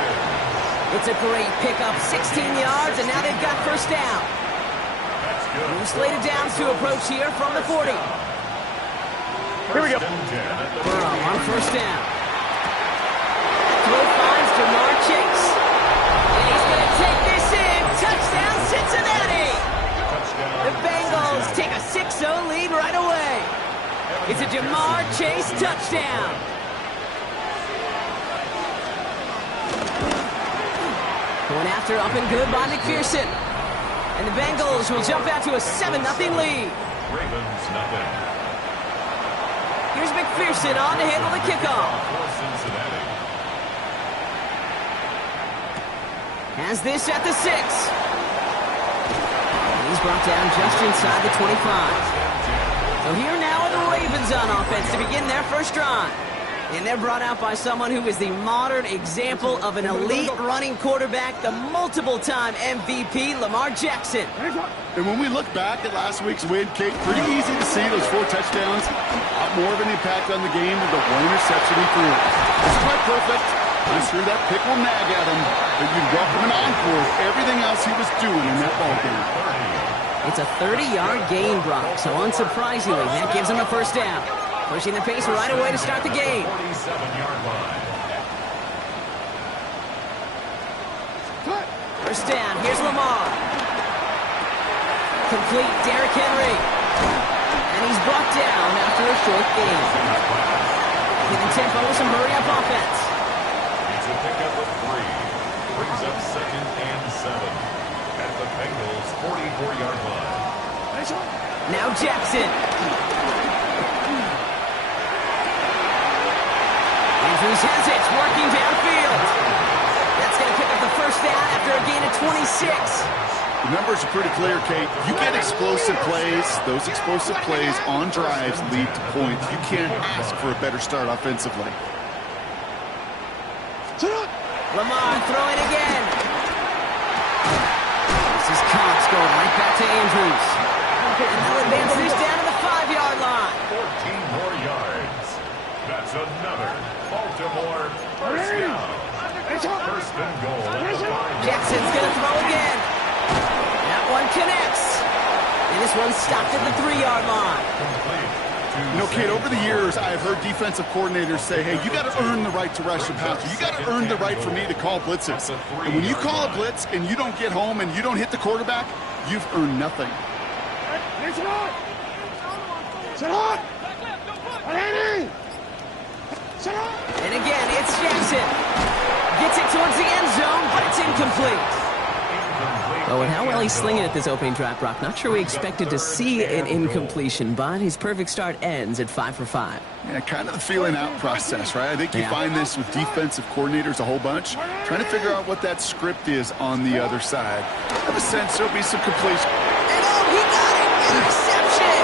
It's a great pickup, 16 yards, and now they've got first down. New slated downs to approach here from the 40. Here we go. Burrow on first down. Throw finds Jamar Chase. And he's going to take this in. Touchdown, Cincinnati. The Bengals take a 6-0 lead right away. It's a Jamar Chase touchdown. Going after up and good by McPherson. And the Bengals will jump out to a 7-0 lead. Ravens nothing. Here's McPherson on to handle the kickoff. For Cincinnati. Has this at the 6. He's brought down just inside the 25. So here now are the Ravens on offense to begin their first drive. And they're brought out by someone who is the modern example of an elite running quarterback, the multiple-time MVP, Lamar Jackson. And when we look back at last week's win, Kate, pretty easy to see those 4 touchdowns. More of an impact on the game with the 1 interception he threw. It's quite perfect. I'm sure that pick will nag at him, but you'd welcome him on for everything else he was doing in that ball game. It's a 30-yard gain, Brock, so unsurprisingly, that gives him a first down. Pushing the pace right away to start the game. 47-yard line. First down, here's Lamar. Complete, Derrick Henry. And he's brought down after a short gain. Getting tempo with some hurry-up offense. It's a pickup of 3. Brings up 2nd and 7. At the Bengals' 44-yard line. Now Jackson. Andrews has it, working downfield. That's going to pick up the first down after a gain of 26. The numbers are pretty clear, Kate. You get explosive plays. Those explosive plays on drives lead to points. You can't ask for a better start offensively. Lamar throwing again. This is Cox going right back to Andrews. And they'll advance this down to the 5-yard line. 14 more yards. That's another Baltimore first down. First and goal at the 5. Jackson's going to throw again. That one connects. And this one's stopped at the 3-yard line. Complete. You know, Kate, over the years, I've heard defensive coordinators say, hey, you got to earn the right to rush the passer. You got to earn the right for me to call blitzes. And when you call a blitz and you don't get home and you don't hit the quarterback, you've earned nothing. And again, it's Jackson. Gets it towards the end zone, but it's incomplete. Oh, and how well he's slinging at this opening drive, Brock. Not sure we expected to see an incompletion, but his perfect start ends at 5 for 5. Yeah, kind of the feeling out process, right? I think you find this with defensive coordinators a whole bunch, trying to figure out what that script is on the other side. I have a sense there'll be some completion. And oh, he got it! Interception!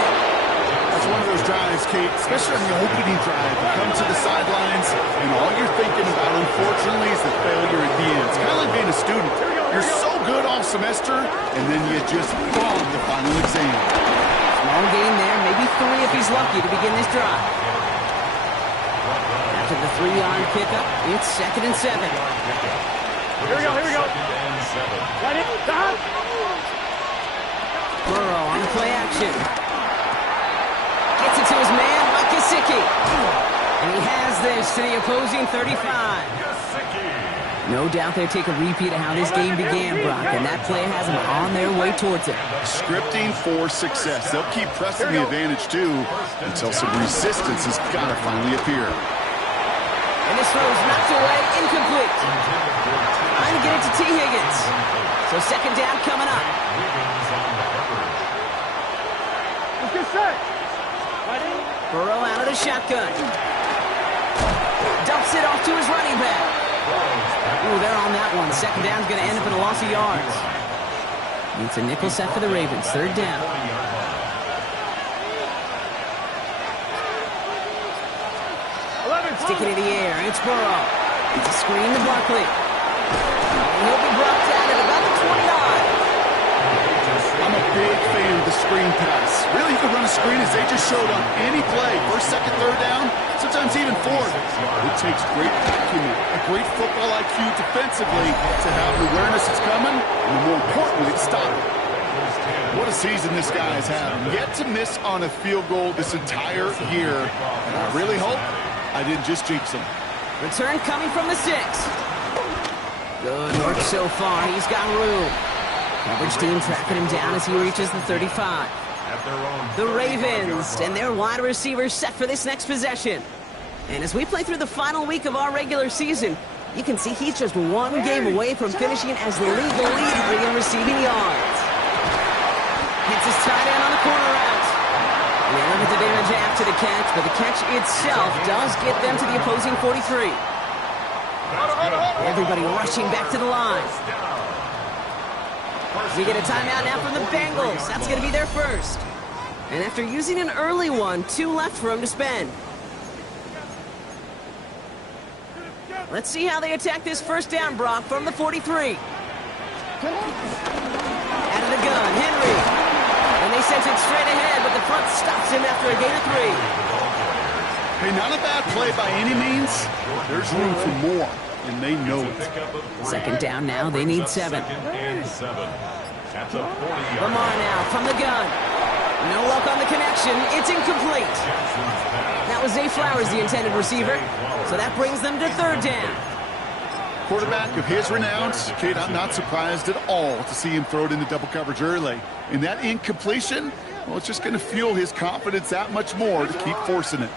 That's one of those drives, Kate, especially on the opening drive. You come to the sidelines, and all you're thinking about, unfortunately, is the failure at the end. It's kind of like being a student. You're so good all semester, and then you just bomb the final exam. Small gain there, maybe 3 if he's lucky to begin this drive. After the 3-yard pickup, it's 2nd and 7. Here we go. Let it stop. Burrow on the play action. Gets it to his man, Mike Gesicki. And he has this to the opposing 35. No doubt they'll take a repeat of how this game began, Brock, and that play has them on their way towards it. Scripting for success. They'll keep pressing the advantage, too, until some resistance has got to finally appear. And this throw is knocked away, incomplete. Trying to get it to T. Higgins. So 2nd down coming up. Let's get set. Burrow out of the shotgun. Dumps it off to his running back. Ooh, they're on that one. 2nd down's going to end up in a loss of yards. It's a nickel set for the Ravens. 3rd down. Stick it in the air. It's Burrow. It's a screen to Barkley. And he'll be brought down at about the 20-yard. I'm a big fan of the screen pass. Really, you can run a screen as they just showed on any play. 1st, 2nd, 3rd down, sometimes even 4th. It takes great acumen, a great football IQ defensively to have the awareness it's coming, and more importantly, stop it. What a season this guy has had. Yet to miss on a field goal this entire year. And I really hope I didn't just jinx him. Return coming from the 6. Good work so far. He's got room. Coverage team tracking him down as he reaches the 35. The Ravens and their wide receivers set for this next possession. And as we play through the final week of our regular season, you can see he's just 1 game away from finishing as the league leader in receiving yards. Hits his tight end on the corner route. And they limit the damage after the catch, but the catch itself does get them to the opposing 43. Everybody rushing back to the line. We get a timeout now from the Bengals. That's going to be their first. And after using an early one, 2 left for them to spend. Let's see how they attack this first down, Brock, from the 43. Out of the gun, Henry. And they sent it straight ahead, but the front stops him after a gain of 3. Hey, not a bad play by any means. There's room for more, and they know it. Second down now, they need 7. Lamar now from the gun. No luck on the connection. It's incomplete. That was Zay Flowers, the intended receiver. So that brings them to third down. Quarterback of his renown, Kate, I'm not surprised at all to see him throw it into double coverage early. And that incompletion, well, it's just going to fuel his confidence that much more to keep forcing it.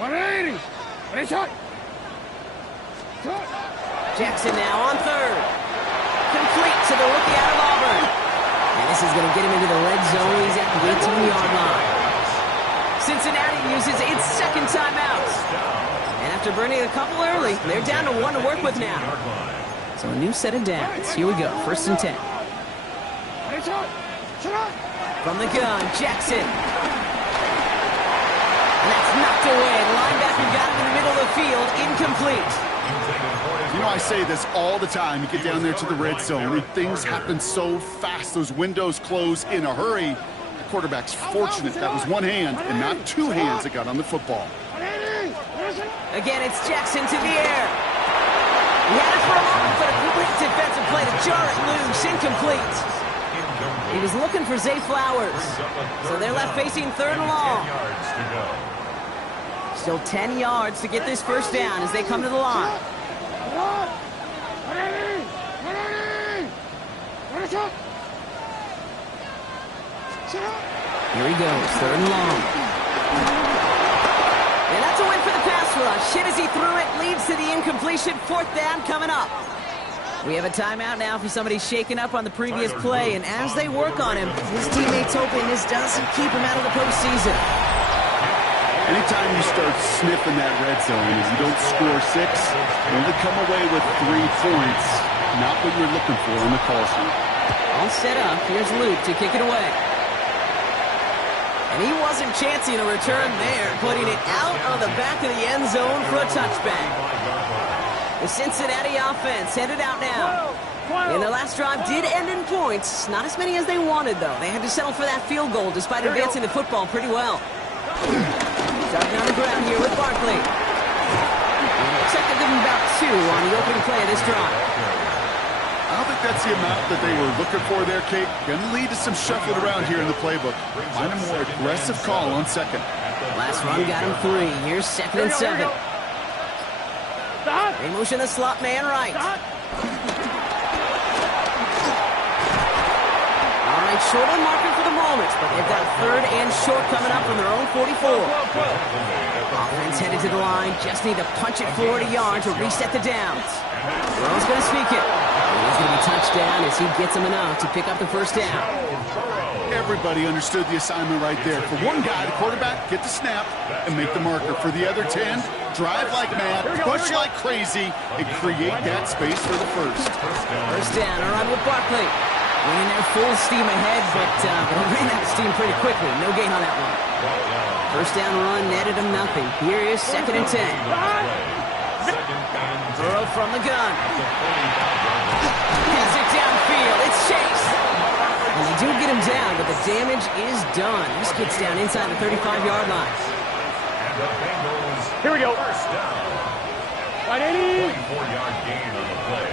180. Jackson now on third. Complete to the rookie out of Auburn. And this is going to get him into the red zone. He's at the 18-yard line. Cincinnati uses its second timeout. And after burning a couple early, they're down to 1 to work with now. So a new set of downs. Here we go, 1st and 10. From the gun, Jackson. And that's knocked away. The linebacker got him in the middle of the field, incomplete. You know, I say this all the time. You get down there to the red zone, and things happen so fast. Those windows close in a hurry. The quarterback's fortunate that was one hand and not 2 hands that got on the football. Again, it's Jackson to the air. He had it for a moment, but a quick defensive play to jar it loose, incomplete. He was looking for Zay Flowers. So they're left facing 3rd and long. Still 10 yards to get this first down as they come to the line. Here he goes, 3rd and long. And that's a win for the pass rush. Hit as he threw it, leads to the incompletion. 4th down coming up. We have a timeout now for somebody shaken up on the previous play, and as they work on him, his teammates hoping this doesn't keep him out of the postseason. Anytime you start sniffing that red zone, if you don't score 6, you only come away with 3 points. Not what you're looking for in the call sheet. All set up. Here's Luke to kick it away. And he wasn't chancing a return there, putting it out of the back of the end zone for a touchback. The Cincinnati offense headed out now. And their last drive did end in points. Not as many as they wanted, though. They had to settle for that field goal despite advancing the football pretty well. Starting on the ground here with Barkley. Looks like they'll give him about 2 on the opening play of this drive. I don't think that's the amount that they were looking for there, Kate. Going to lead to some shuffling around here in the playbook. Find a more aggressive call on 2nd. Last run got him 3. Here's 2nd and 7. They motion the slot man right. All right, short on marking for the moment, but they've got a 3rd and short coming up from their own 44. Offense headed to the line. Just need to punch it forward a yard to reset the downs. Burrow's going to speak it. He's going to be touchdown as he gets him enough to pick up the first down. Everybody understood the assignment right there. For one guy, the quarterback, get the snap and make the marker. For the other 10, drive like mad, push like crazy, and create that space for the first. First down, a run with Barkley. Winning there full steam ahead, but they ran out of steam pretty quickly. No gain on that one. First down run netted him nothing. Here is 2nd and 10. Burrow from the gun. Gets it downfield. It's Chase. And they do get him down, but the damage is done. This gets down inside the 35-yard line. Here we go. 180. 24-yard gain on the play.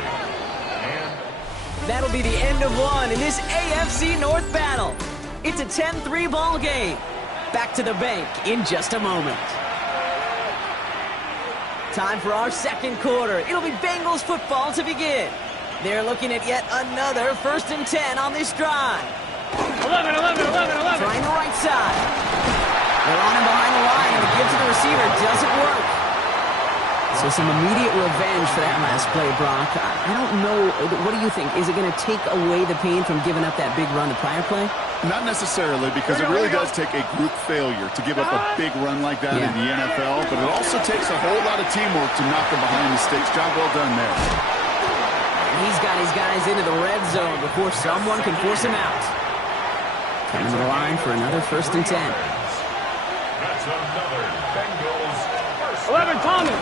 That'll be the end of one in this AFC North battle. It's a 10-3 ball game. Back to the bank in just a moment. Time for our second quarter. It'll be Bengals football to begin. They're looking at yet another 1st and 10 on this drive. 11. Trying the right side. They're on him behind the line, and the give to the receiver doesn't work. So some immediate revenge for that last play, Brock. I don't know. What do you think? Is it going to take away the pain from giving up that big run the prior play? Not necessarily, because it really does take a group failure to give up a big run like that in the NFL, but it also takes a whole lot of teamwork to knock them behind the sticks. Job well done there. And he's got his guys into the red zone before someone can force him out. Coming to the line for another 1st and 10. That's another Bengals first 11, Thomas.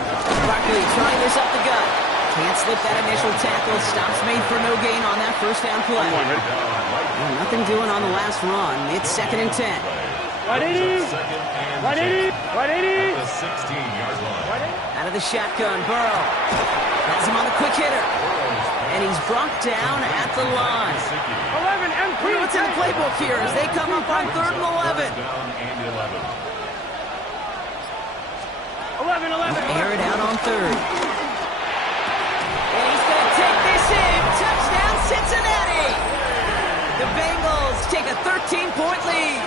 Barkley trying this up the gut. Can't slip that initial tackle. Stops made for no gain on that first down play. Well, nothing doing on the last run. It's 2nd and 10. Right 80. Right 80. Right 80. The 16-yard line. Out of the shotgun, Burrow. Has him on the quick hitter. And he's brought down at the line. 11, MP. What's in the playbook here as they come up on 3rd and 11? Down and 11. 11. Air it out on 3rd. And he's going to take this in. Touchdown, Cincinnati. The Bengals take a 13-point lead.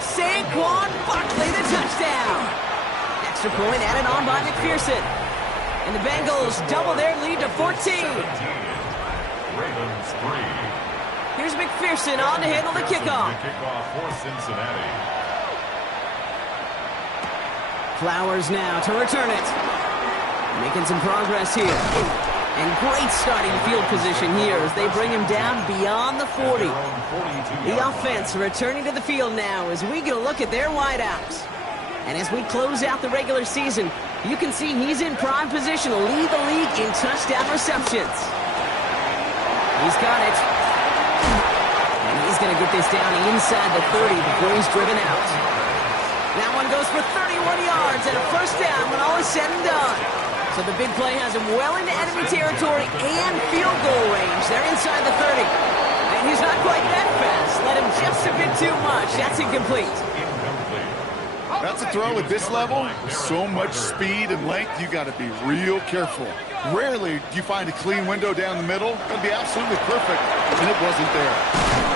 Saquon Barkley, the touchdown. Extra point added on by McPherson. And the Bengals double their lead to 14. Ravens 3. Here's McPherson on to handle the kickoff. Kickoff for Cincinnati. Flowers now to return it. Making some progress here. And great starting field position here as they bring him down beyond the 40. The offense returning to the field now as we get a look at their wideouts. And as we close out the regular season, you can see he's in prime position to lead the league in touchdown receptions. He's got it. And he's going to get this down inside the 30 before he's driven out. That one goes for 31 yards and a first down when all is said and done. So the big play has him well into enemy territory and field goal range. They're inside the 30. And he's not quite that fast. Let him just a bit too much. That's incomplete. That's a throw at this level. So much speed and length, you got to be real careful. Rarely do you find a clean window down the middle. That'd be absolutely perfect, and it wasn't there.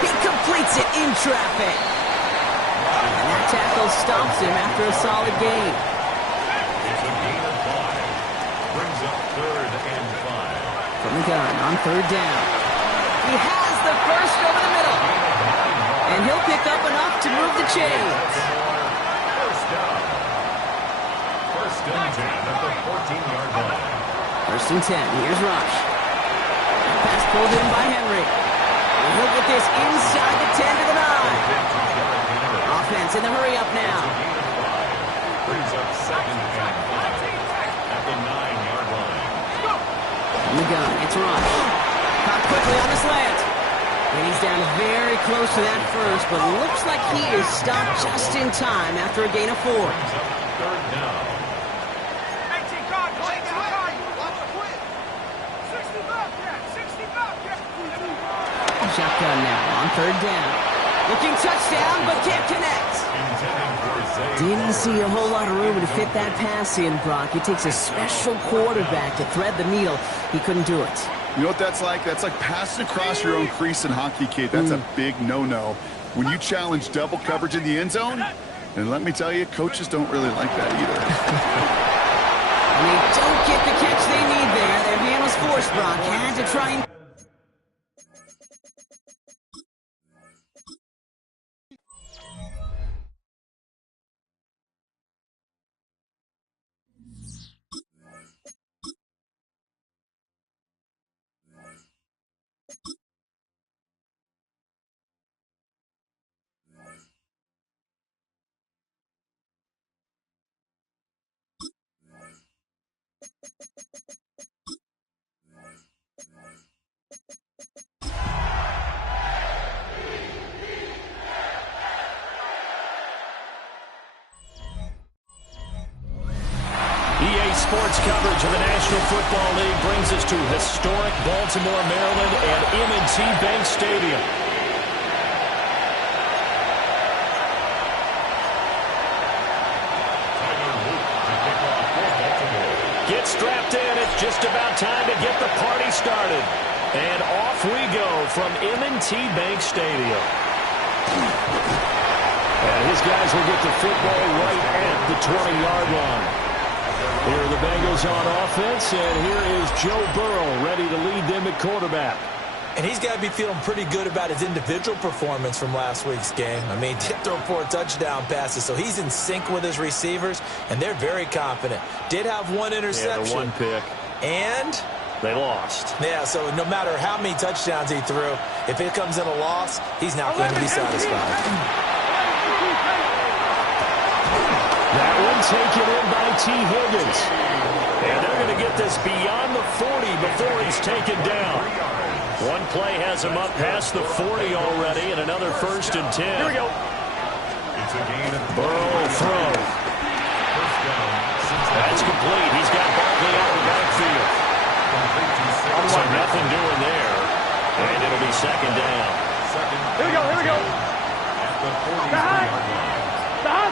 He completes it in traffic. And that tackle stops him after a solid gain. It's a gain of 5. Brings up 3rd and 5. From the gun on 3rd down. He has the first over the middle. And he'll pick up enough to move the chains. First down. First and 10 at the 14-yard line. 1st and 10. Here's Rush. Pass pulled in by Henry. And he'll get this inside the 10 to the 9. Offense in the hurry up now. Brings up 2nd and 5 at the 9-yard line. From the gun, it's Rush. Caught quickly on the slant. And he's down very close to that first, but looks like he is stopped just in time after a gain of 4. Brings up 3rd down. Shotgun now on 3rd down. Looking touchdown, but can't connect. Didn't see a whole lot of room to fit that pass in, Brock. It takes a special quarterback to thread the needle. He couldn't do it. You know what that's like? That's like passing across your own crease in hockey, kid. That's a big no-no. When you challenge double coverage in the end zone, and let me tell you, coaches don't really like that either. And they don't get the catch they need there. Their hand was forced, Brock. Had to try and... EA Sports coverage of the National Football League brings us to historic Baltimore, Maryland and M&T Bank Stadium. Get strapped in. It's just about time to get the party started. And off we go from M&T Bank Stadium. And his guys will get the football right at the 20-yard line. Here are the Bengals on offense, and here is Joe Burrow ready to lead them at quarterback. And he's got to be feeling pretty good about his individual performance from last week's game. I mean, did throw 4 touchdown passes, so he's in sync with his receivers, and they're very confident. Did have 1 interception. Yeah, the 1 pick. And they lost. Yeah, so no matter how many touchdowns he threw, if it comes in a loss, he's not going to be satisfied. That one taken in by T. Higgins. And they're going to get this beyond the 40 before he's taken down. One play has him up past the 40 already, and another 1st and 10. Here we go. It's a gain of Burrow will throw. That's complete. He's got Barkley out of the backfield. So nothing doing there. And it'll be 2nd down. Here we go. Here we go.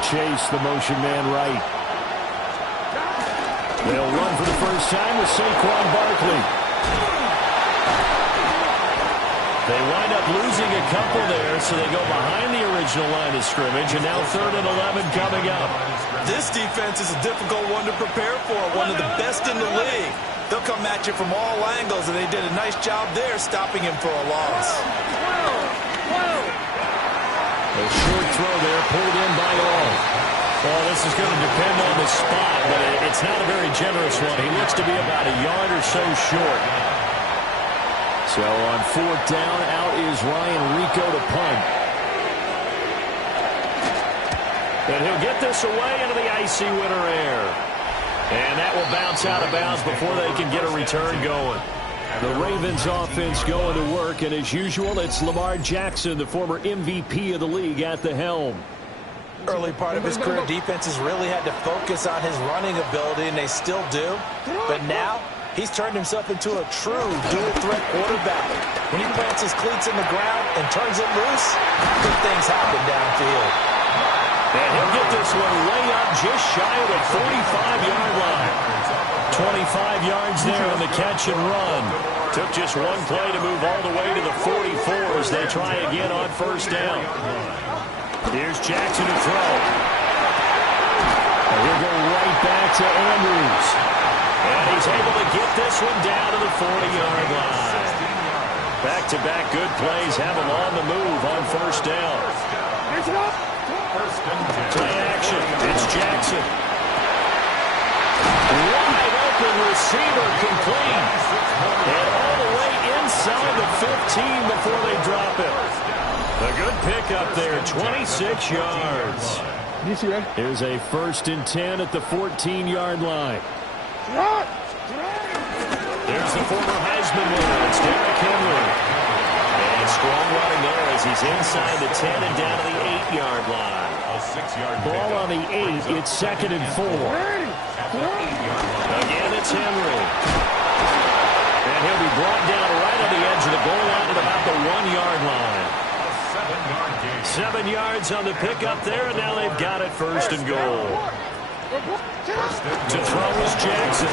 Chase the motion man right. They'll run for the first time with Saquon Barkley. They wind up losing a couple there, so they go behind the original line of scrimmage, and now 3rd and 11 coming up. This defense is a difficult one to prepare for, one of the best in the league. They'll come at you from all angles, and they did a nice job there stopping him for a loss. A short throw there, pulled in by all. Well, this is going to depend on the spot, but it's not a very generous one. He looks to be about a yard or so short. So on 4th down, out is Ryan Rico to punt. And he'll get this away into the icy winter air. And that will bounce out of bounds before they can get a return going. The Ravens offense going to work, and as usual, it's Lamar Jackson, the former MVP of the league, at the helm. Early part of his career, defenses really had to focus on his running ability, and they still do. But now, he's turned himself into a true dual-threat quarterback. When he plants his cleats in the ground and turns it loose, good things happen downfield. And he'll get this one way up just shy of the 45-yard line. 25 yards there on the catch and run. Took just one play to move all the way to the 44 as they try again on 1st down. Here's Jackson to throw. And he'll go right back to Andrews. And he's able to get this one down to the 40-yard line. Back-to-back good plays have him on the move on 1st down. Play action. It's Jackson. Wide open receiver complete. And all the way inside the 15 before they drop it. A good pickup there, 26 yards. Here's a 1st and 10 at the 14-yard line. There's the former Heisman winner. It's Derrick Henry. And strong running there as he's inside the 10 and down to the 8-yard line. Ball on the 8. It's 2nd and 4. Again, it's Henry. And he'll be brought down right on the edge of the goal line at about the 1-yard line. 7 yards on the pickup there, and now they've got it 1st and goal. To throw is Jackson.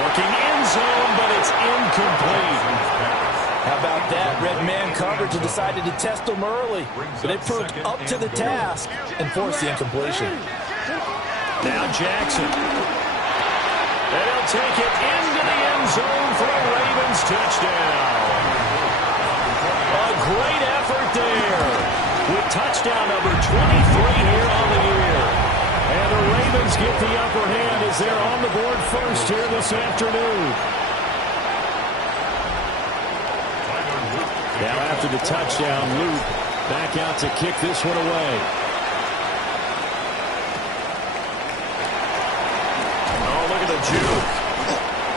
Looking end zone, but it's incomplete. How about that? Red man coverage and decided to test him early. But they proved up to the task and forced the incompletion. Now Jackson. And he'll take it into the end zone for a Ravens touchdown. A great effort there with touchdown number 23 here on the year. And the Ravens get the upper hand as they're on the board first here this afternoon. Now after the touchdown, Luke back out to kick this one away. Oh, look at the juke.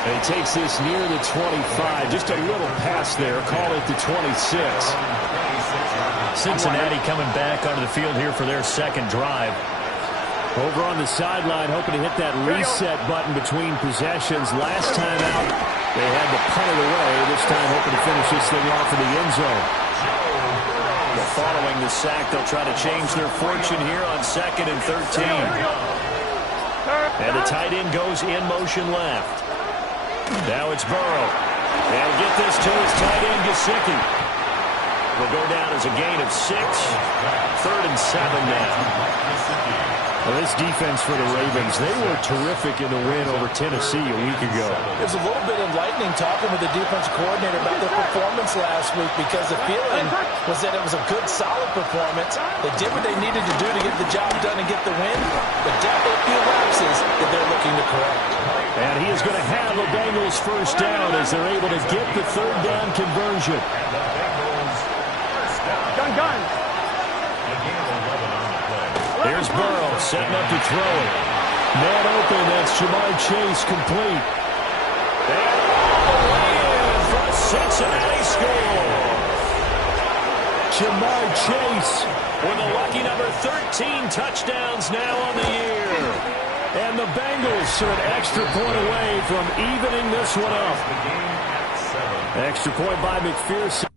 And he takes this near the 25. Just a little pass there. Call it the 26. Cincinnati coming back onto the field here for their 2nd drive. Over on the sideline, hoping to hit that reset button between possessions. Last time out, they had to punt it away. This time, hoping to finish this thing off in the end zone. Well, following the sack, they'll try to change their fortune here on 2nd and 13. And the tight end goes in motion left. Now it's Burrow. They'll get this to his tight end, Gesicki. Will go down as a gain of 6. 3rd and 7 now. Well, this defense for the Ravens, they were terrific in the win over Tennessee a week ago. It was a little bit enlightening talking with the defensive coordinator about their performance last week because the feeling was that it was a good, solid performance. They did what they needed to do to get the job done and get the win, but definitely a few lapses that they're looking to correct. And he is going to have the Bengals first down as they're able to get the 3rd down conversion. Gun. Here's Burrow setting up to throw it. Man open, that's Jamar Chase complete. And all the way in for a Cincinnati score. Jamar Chase With a lucky number 13 touchdowns now on the year. And the Bengals are an extra point away from evening this one up. Extra point by McPherson.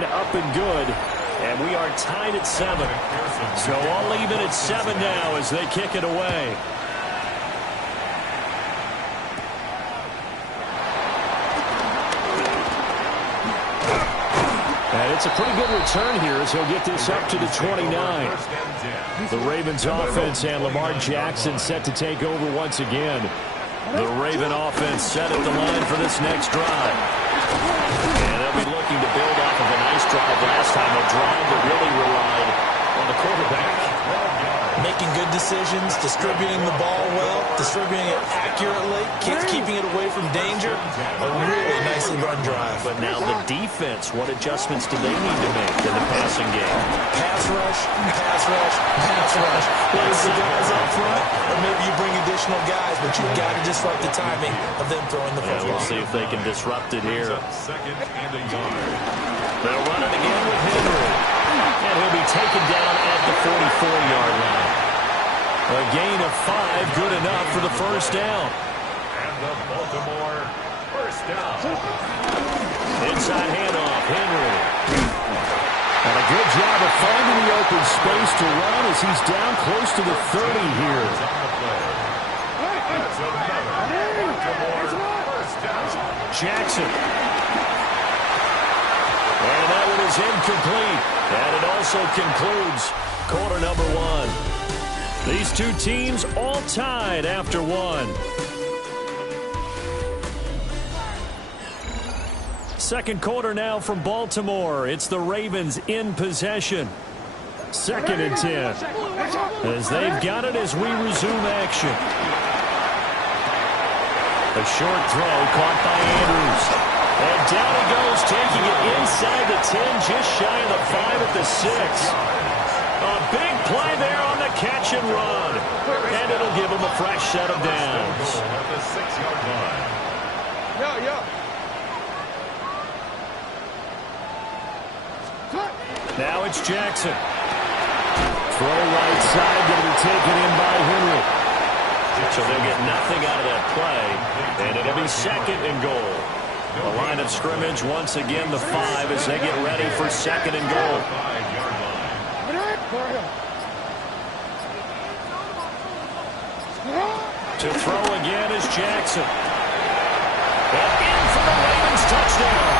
Up and good, and we are tied at 7. So all even at 7 now as they kick it away. And it's a pretty good return here as he'll get this up to the 29. The Ravens offense and Lamar Jackson set to take over once again. The Raven offense set at the line for this next drive. And they'll be looking to build off of a nice drive last time, a drive that really relied on the quarterback. Making good decisions, distributing the ball well, distributing it accurately, keeping it away from danger. A really nicely run drive. But now the defense, what adjustments do they need to make in the passing game? Pass rush, pass rush, pass rush. Raise the guys up front, or maybe you bring additional guys, but you've got to disrupt the timing of them throwing the football. We'll see if they can disrupt it here. Second and a yard. They'll run it again with Henry. And he'll be taken down at the 44-yard line. A gain of 5, good enough for the first down. And the Baltimore first down. Inside handoff, Henry. And a good job of finding the open space to run as he's down close to the 30 here. That's another Baltimore first down. Jackson. And that one is incomplete. And it also concludes quarter number 1. These two teams all tied after 1. Second quarter now from Baltimore. It's the Ravens in possession. 2nd and 10. As they've got it as we resume action. A short throw caught by Andrews. And down he goes, taking it inside the 10, just shy of the 5 at the 6. A big play there on the catch and run. And it'll give him a fresh set of downs. At the 6-yard line. Now it's Jackson. Throw right side, going to be taken in by Henry. So they'll get nothing out of that play. And it'll be 2nd and goal. The line of scrimmage, once again, the 5 as they get ready for 2nd and goal. 5-yard line. To throw again is Jackson. And in for the Ravens touchdown.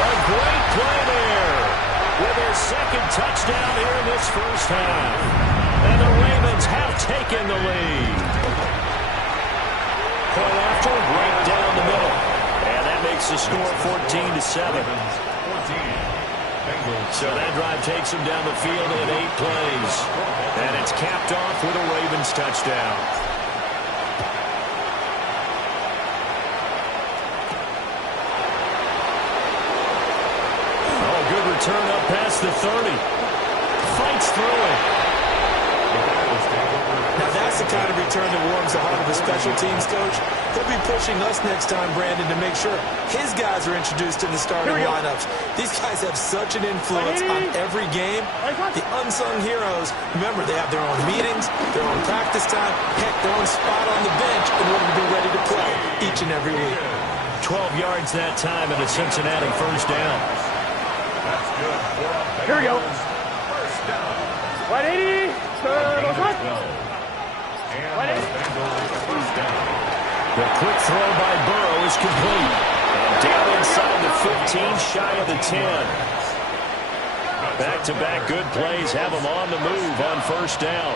A great play there with their 2nd touchdown here in this first half. And the Ravens have taken the lead. Point after, right down the middle. And that makes the score 14-7. So that drive takes them down the field in 8 plays. And it's capped off with a Ravens touchdown. Oh, good return up past the 30. Fights through it. Now that's the kind of return that warms the heart of a special teams coach. He'll be pushing us next time, Brandon, to make sure his guys are introduced to the starting lineups. These guys have such an influence on every game. The unsung heroes, remember, they have their own meetings, their own practice time, heck, their own spot on the bench in order to be ready to play each and every week. 12 yards that time and a Cincinnati first down. That's good. Here we go. First down. 180. First down. The quick throw by Burrow is complete. And down inside the 15, shy of the 10. Back-to-back good plays have them on the move on first down.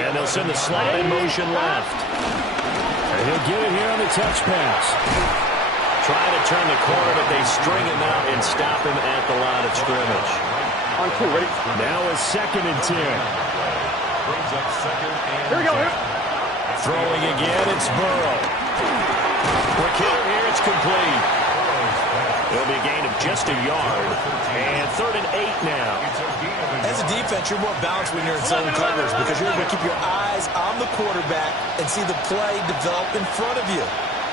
And they'll send the slot in motion left. And he'll get it here on the touch pass. Trying to turn the corner, but they string him out and stop him at the line of scrimmage. On 2, ready? Now a 2nd and 10. Brings up second and Here we go. Here. Throwing again, it's Burrow. Quick hitter here, it's complete. It'll be a gain of just a yard. And 3rd and 8 now. As a defense, you're more balanced when you're in zone coverage because you're able to keep your eyes on the quarterback and see the play develop in front of you.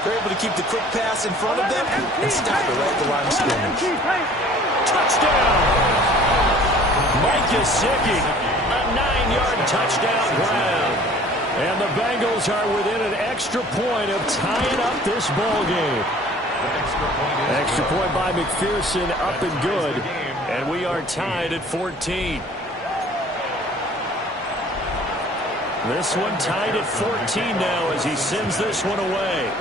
They're able to keep the quick pass in front of them and stop it right at the line of scrimmage. Touchdown! Mike Gesicki, a 9-yard touchdown grab. And the Bengals are within an extra point of tying up this ball game. Extra point by McPherson, up and good. And we are tied at 14. This one tied at 14 now as he sends this one away.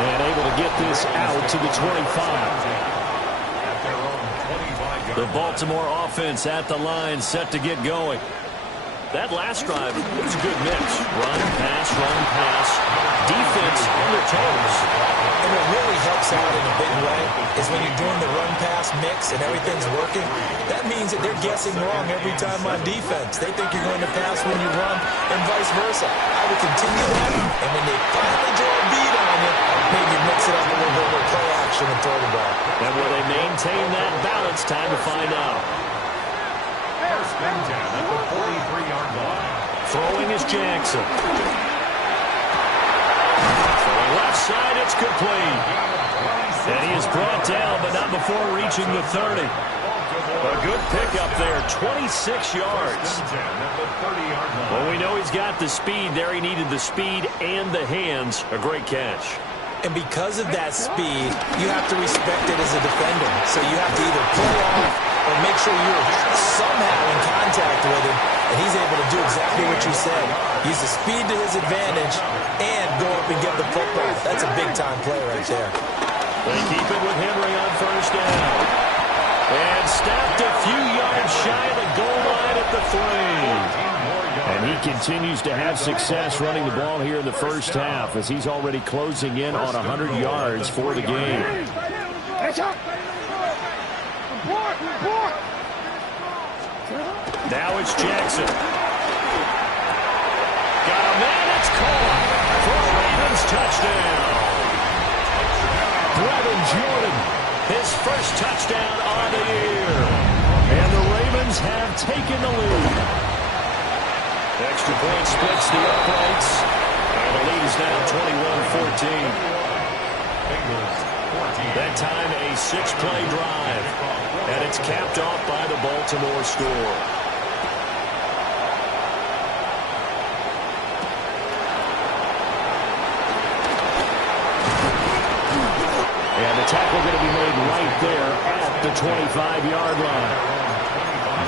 And able to get this out to the 25. The Baltimore offense at the line, set to get going. That last drive, it was a good mix. Run, pass, defense on their toes. And what really helps out in a big way is when you're doing the run-pass mix and everything's working, that means that they're guessing wrong every time on defense. They think you're going to pass when you run and vice versa. I would continue that, and when they finally draw a beat on you, maybe mix it up a little bit with play action and throw the ball. And will they maintain that balance? Time to find out. First and 10 at the 43-yard line. Throwing is Jackson. Left side, it's complete. And he is brought down, but not before reaching the 30. A good pickup there, 26 yards. Well, we know he's got the speed there. He needed the speed and the hands. A great catch. And because of that speed, you have to respect it as a defender. So you have to either pull off or make sure you're somehow in contact with him. And he's able to do exactly what you said. Use the speed to his advantage and go up and get the football. That's a big-time play right there. They keep it with Henry on first down. And stopped a few yards shy of the goal line at the 3. And he continues to have success running the ball here in the first half as he's already closing in on 100 yards for the game. Now it's Jackson. Got a man, it's caught for a Ravens touchdown. Brevin Jordan, his first touchdown on the year. And the Ravens have taken the lead. Extra point splits the uprights. And the lead is now 21-14. That time a 6-play drive. And it's capped off by the Baltimore score. And the tackle going to be made right there at the 25-yard line.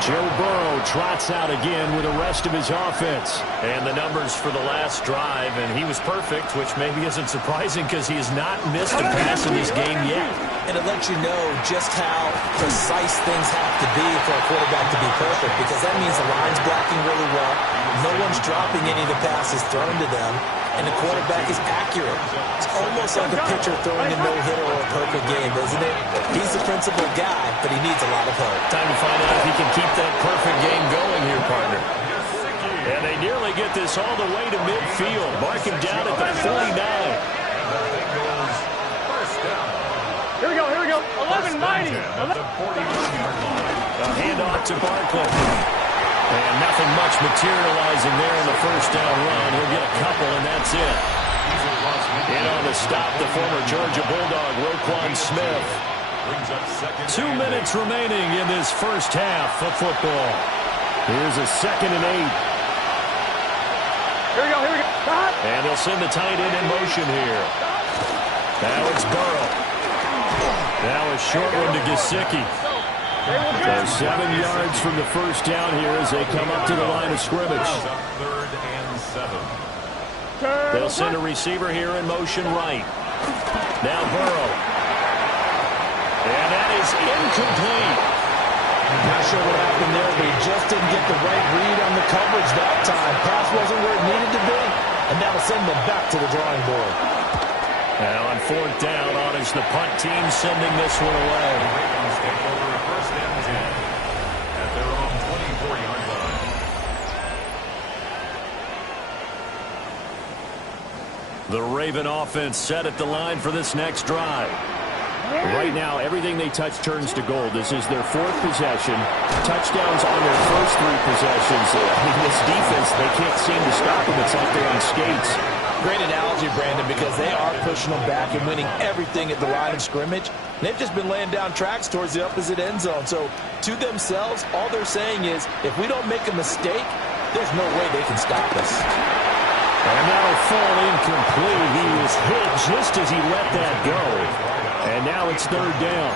Joe Burrow trots out again with the rest of his offense. And the numbers for the last drive, and he was perfect, which maybe isn't surprising because he has not missed a pass in this game yet. And it lets you know just how precise things have to be for a quarterback to be perfect, because that means the line's blocking really well, no one's dropping any of the passes thrown to them, and the quarterback is accurate. It's almost like a pitcher throwing a no-hitter or a perfect game, isn't it? He's the principal guy, but he needs a lot of help. Time to find out if he can keep that perfect game going here, partner. And they nearly get this all the way to midfield. Mark him down at the 49. Here we go, here we go. First and 10 at the 41-yard line. A handoff to Barkley. And nothing much materializing there in the first down run. He'll get a couple, and that's it. In on the stop, the former Georgia Bulldog, Roquan Smith. 2 minutes remaining in this first half of football. Here's a 2nd and 8. Here we go. And they'll send the tight end in motion here. Now it's Burrow. Now a short one to Gesicki. So 7 yards from the first down here as they come up to the line of scrimmage. 3rd and 7. They'll send a receiver here in motion right. Now Burrow. And that is incomplete. Not sure what happened there, but he just didn't get the right read on the coverage that time. Pass wasn't where it needed to be, and that'll send them back to the drawing board. Now on 4th down, on is the punt team sending this one away. Ravens take over 1st and 10 at their own 24-yard line. The Raven offense set at the line for this next drive. Right now, everything they touch turns to gold. This is their 4th possession. Touchdowns on their first 3 possessions. I mean, this defense, they can't seem to stop them. It's like they're on skates. Great analogy, Brandon, because they are pushing them back and winning everything at the line of scrimmage. They've just been laying down tracks towards the opposite end zone. So, to themselves, all they're saying is, if we don't make a mistake, there's no way they can stop us. And that'll fall incomplete. He was hit just as he let that go. And now it's 3rd down.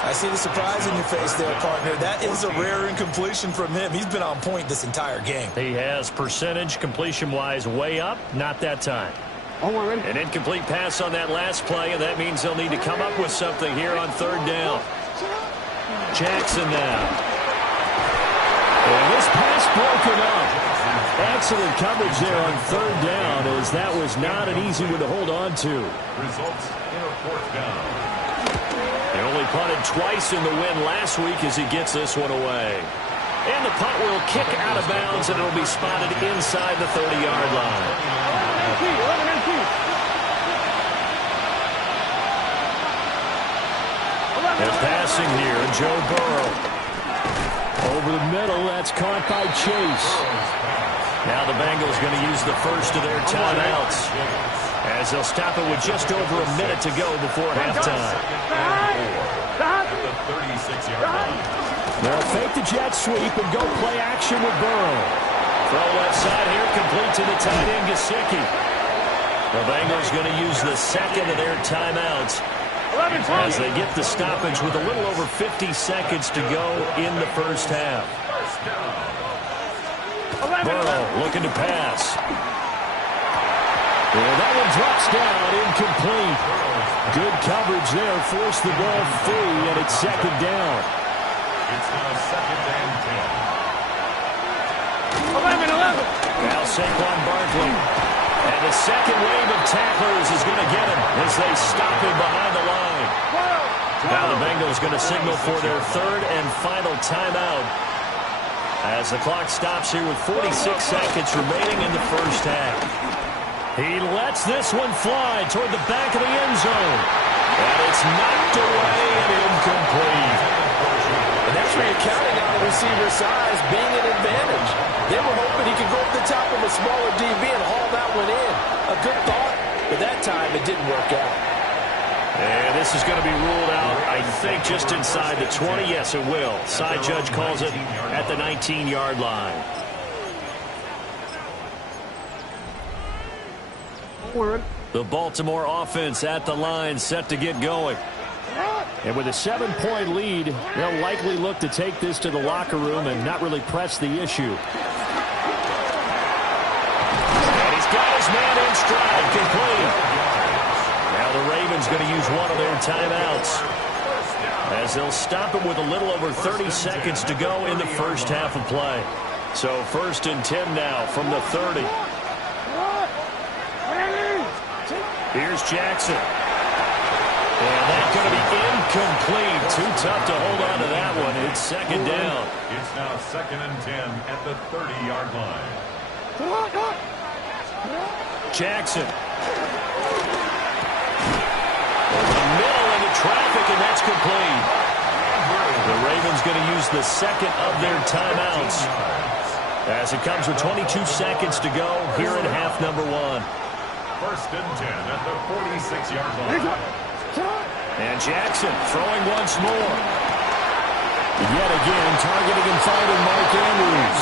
I see the surprise in your face there, partner. That is a rare incompletion from him. He's been on point this entire game. He has percentage completion-wise way up. Not that time. An incomplete pass on that last play, and that means they'll need to come up with something here on 3rd down. Jackson now. And this pass broken up. Excellent coverage there on 3rd down, as that was not an easy one to hold on to. Results in a 4th down. They only punted twice in the win last week as he gets this one away. And the punt will kick out of bounds, and it'll be spotted inside the 30-yard line. They're passing here, Joe Burrow. Over the middle, that's caught by Chase. Now the Bengals going to use the first of their timeouts, as they'll stop it with just over a minute to go before halftime. At the 36-yard line. They'll fake the jet sweep and go play action with Burrow. Throw left side here, complete to the tight end, Gesicki. The Bengals going to use the 2nd of their timeouts as they get the stoppage with a little over 50 seconds to go in the first half. Burrow looking to pass. And that one drops down, incomplete. Good coverage there, forced the ball free, and it's 2nd down. It's now 2nd and 10. 11. Now Saquon Barkley. And the second wave of tacklers is going to get him as they stop him behind the line. Now the Bengals going to signal for their 3rd and final timeout as the clock stops here with 46 seconds remaining in the first half. He lets this one fly toward the back of the end zone. And it's knocked away and incomplete. And that's where you're counting on the receiver's size being an advantage. They were hoping he could go over the top of a smaller DB and haul that one in. A good thought, but that time it didn't work out. And this is going to be ruled out, I think, just inside the 20. Yes, it will. Side judge calls it at the 19-yard line. The Baltimore offense at the line, set to get going. And with a 7-point lead, they'll likely look to take this to the locker room and not really press the issue. And he's got his man in stride, complete. Now the Ravens going to use one of their timeouts, as they'll stop it with a little over 30 seconds to go in the first half of play. So 1st and 10 now from the 30. Here's Jackson. And that's going to be incomplete. Too tough to hold on to that one. It's 2nd down. It's now 2nd and 10 at the 30-yard line. Jackson. Over the middle, and into traffic, and that's complete. The Ravens going to use the second of their timeouts as it comes with 22 seconds to go here in half number 1. First and 10 at the 46-yard line. And Jackson throwing once more. Yet again, targeting and finding Mark Andrews.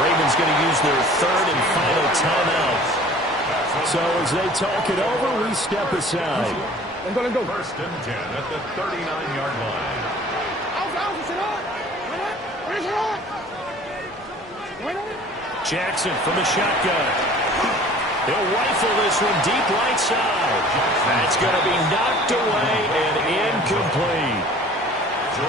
Ravens going to use their third and final timeout. So as they talk it over, we step aside. First and 10 at the 39-yard line. Jackson from the shotgun. He'll rifle this one deep right side. That's going to be knocked away and incomplete.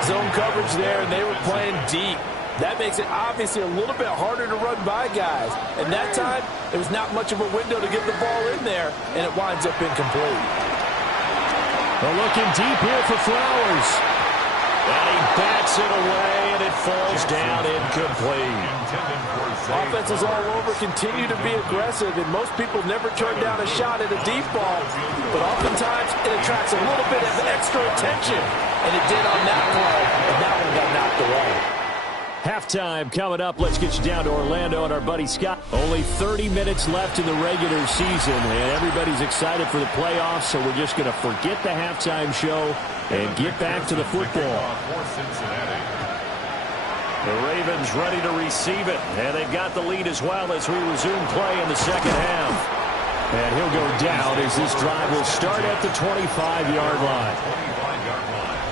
Zone coverage there, and they were playing deep. That makes it obviously a little bit harder to run by guys. And that time, there was not much of a window to get the ball in there, and it winds up incomplete. They're looking deep here for Flowers. And he bats it away, and it falls down incomplete. Offenses all over continue to be aggressive, and most people never turn down a shot at a deep ball. But oftentimes, it attracts a little bit of extra attention. And it did on that play, and that one got knocked away. Halftime coming up. Let's get you down to Orlando and our buddy Scott. Only 30 minutes left in the regular season, and everybody's excited for the playoffs, so we're just going to forget the halftime show and get back to the football. The Ravens ready to receive it, and they've got the lead as well as we resume play in the second half. And he'll go down as this drive will start at the 25-yard line.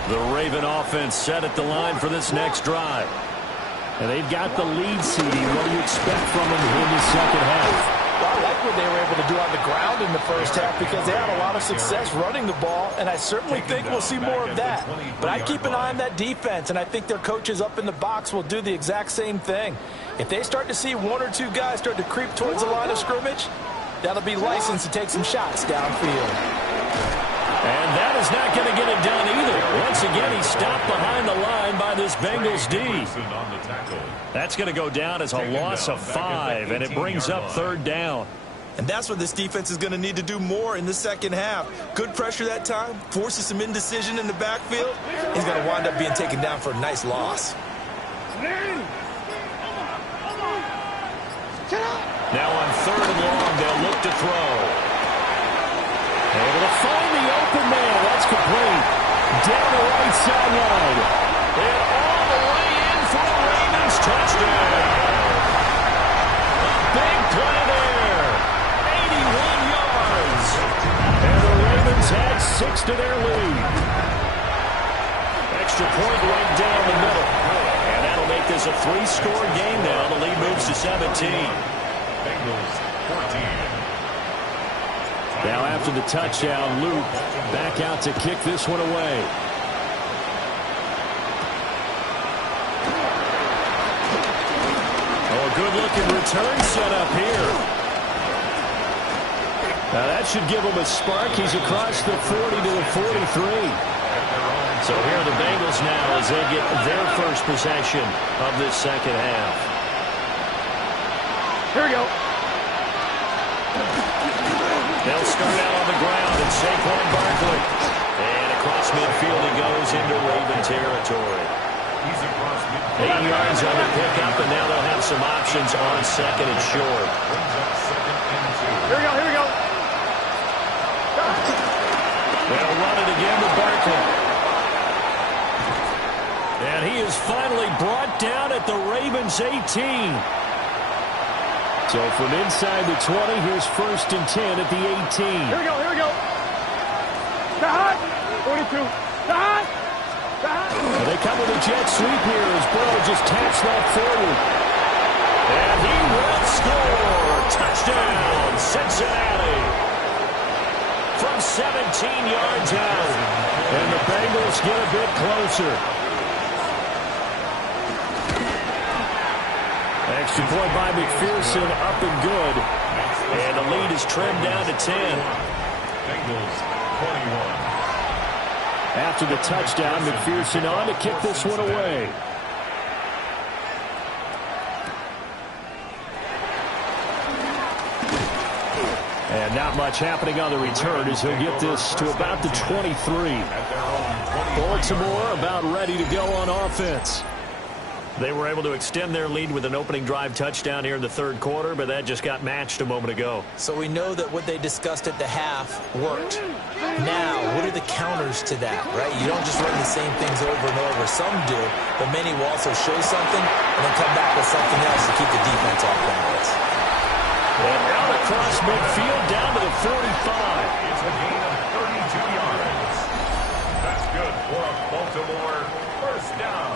The Raven offense set at the line for this next drive. And they've got the lead seeding. What do you expect from them in the second half? Well, I like what they were able to do on the ground in the first half because they had a lot of success running the ball, and I certainly think we'll see more of that. But I keep an eye on that defense, and I think their coaches up in the box will do the exact same thing. If they start to see one or two guys start to creep towards the line of scrimmage, that'll be licensed to take some shots downfield. And that is not going to get it done either. Once again, he's stopped behind the line by this Bengals D. That's going to go down as a loss of 5, and it brings up third down. And that's what this defense is going to need to do more in the second half. Good pressure that time, forces some indecision in the backfield. He's going to wind up being taken down for a nice loss. Now on third and long, they'll look to throw. Able to find the open man. That's complete. Down the right sideline. And all the way in for the Ravens touchdown. A big play there. 81 yards. And the Ravens had 6 to their lead. Extra point right down the middle. And that'll make this a 3-score game now. The lead moves to 17. Bengals 14. Now after the touchdown, Luke back out to kick this one away. Oh, a good-looking return set up here. Now that should give him a spark. He's across the 40 to the 43. So here are the Bengals now as they get their first possession of this second half. Here we go. They'll start out on the ground and Saquon Barkley. And across midfield he goes into Raven territory. 8 yards on the pickup, and now they'll have some options on second and short. Here we go, here we go. They'll run it again with Barkley. And he is finally brought down at the Ravens' 18. So from inside the 20, here's first and 10 at the 18. Here we go, here we go. The hot. 42. The hot. The hot. And they come with a jet sweep here as Burrow just taps that forward. And he will score. Touchdown, Cincinnati. From 17 yards out. And the Bengals get a bit closer. Extra point by McPherson, up and good. And the lead is trimmed down to 10. Bengals 21. After the touchdown, McPherson on to kick this one away. And not much happening on the return as he'll get this to about the 23. Baltimore about ready to go on offense. They were able to extend their lead with an opening drive touchdown here in the third quarter, but that just got matched a moment ago. So we know that what they discussed at the half worked. Now, what are the counters to that, right? You don't just run the same things over and over. Some do, but many will also show something and then come back with something else to keep the defense off balance. And out across midfield down to the 45. It's a gain of 32 yards. That's good for a Baltimore first down.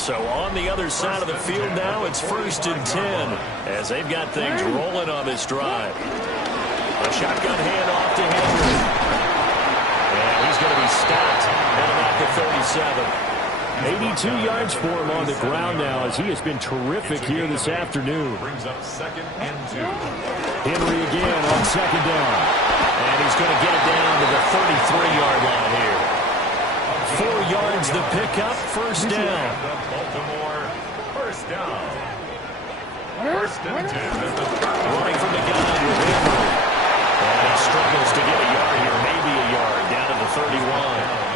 So on the other side of the field now, it's 1st and 10 as they've got things rolling on this drive. A shotgun handoff to Henry. And he's going to be stopped at about the 37. 82 yards for him on the ground now as he has been terrific here this afternoon. Brings up 2nd and 2. Henry again on 2nd down. And he's going to get it down to the 33-yard line here. 4 yards the pickup, 1st down. Baltimore first down. 1st and 10 as the Running from the gun with Henry. And he struggles to get a yard here, maybe a yard, down to the 31.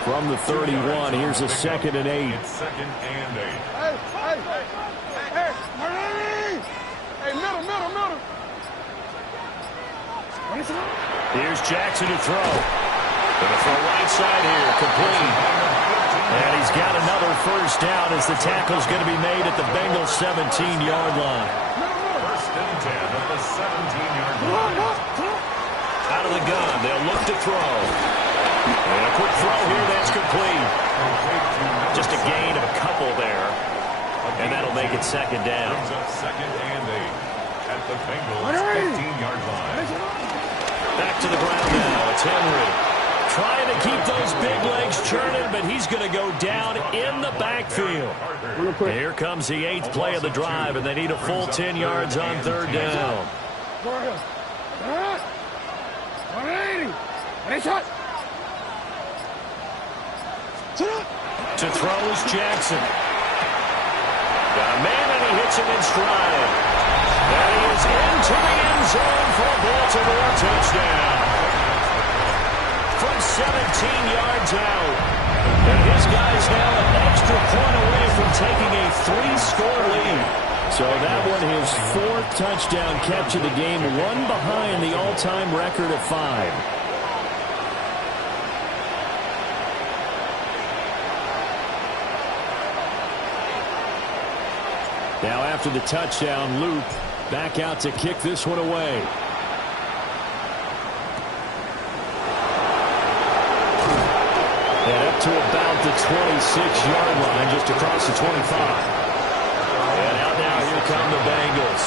From the 31, here's a 2nd and 8. It's 2nd and 8. Hey, middle. Here's Jackson to throw. Going to throw right side here, complete. And he's got another 1st down as the tackle's going to be made at the Bengals' 17-yard line. 1st and 10 at the 17-yard line. Out of the gun, they'll look to throw. And a quick throw here, that's complete. Just a gain of a couple there. And that'll make it 2nd down. Brings up 2nd and 8 at the Bengals' 15-yard line. Back to the ground now, it's Henry. Trying to keep those big legs churning, but he's going to go down in the backfield. Here comes the 8th play of the drive, and they need a full 10 yards on 3rd down. To throw is Jackson. Got a man, and he hits him in stride. And he is into the end zone for a Baltimore touchdown. From 17 yards out. And his guy's now an extra point away from taking a 3-score lead. So that one, his 4th touchdown catch of the game, one behind the all-time record of 5. Now after the touchdown, Loop back out to kick this one away. And up to about the 26-yard line, just across the 25. And out now, here come the Bengals.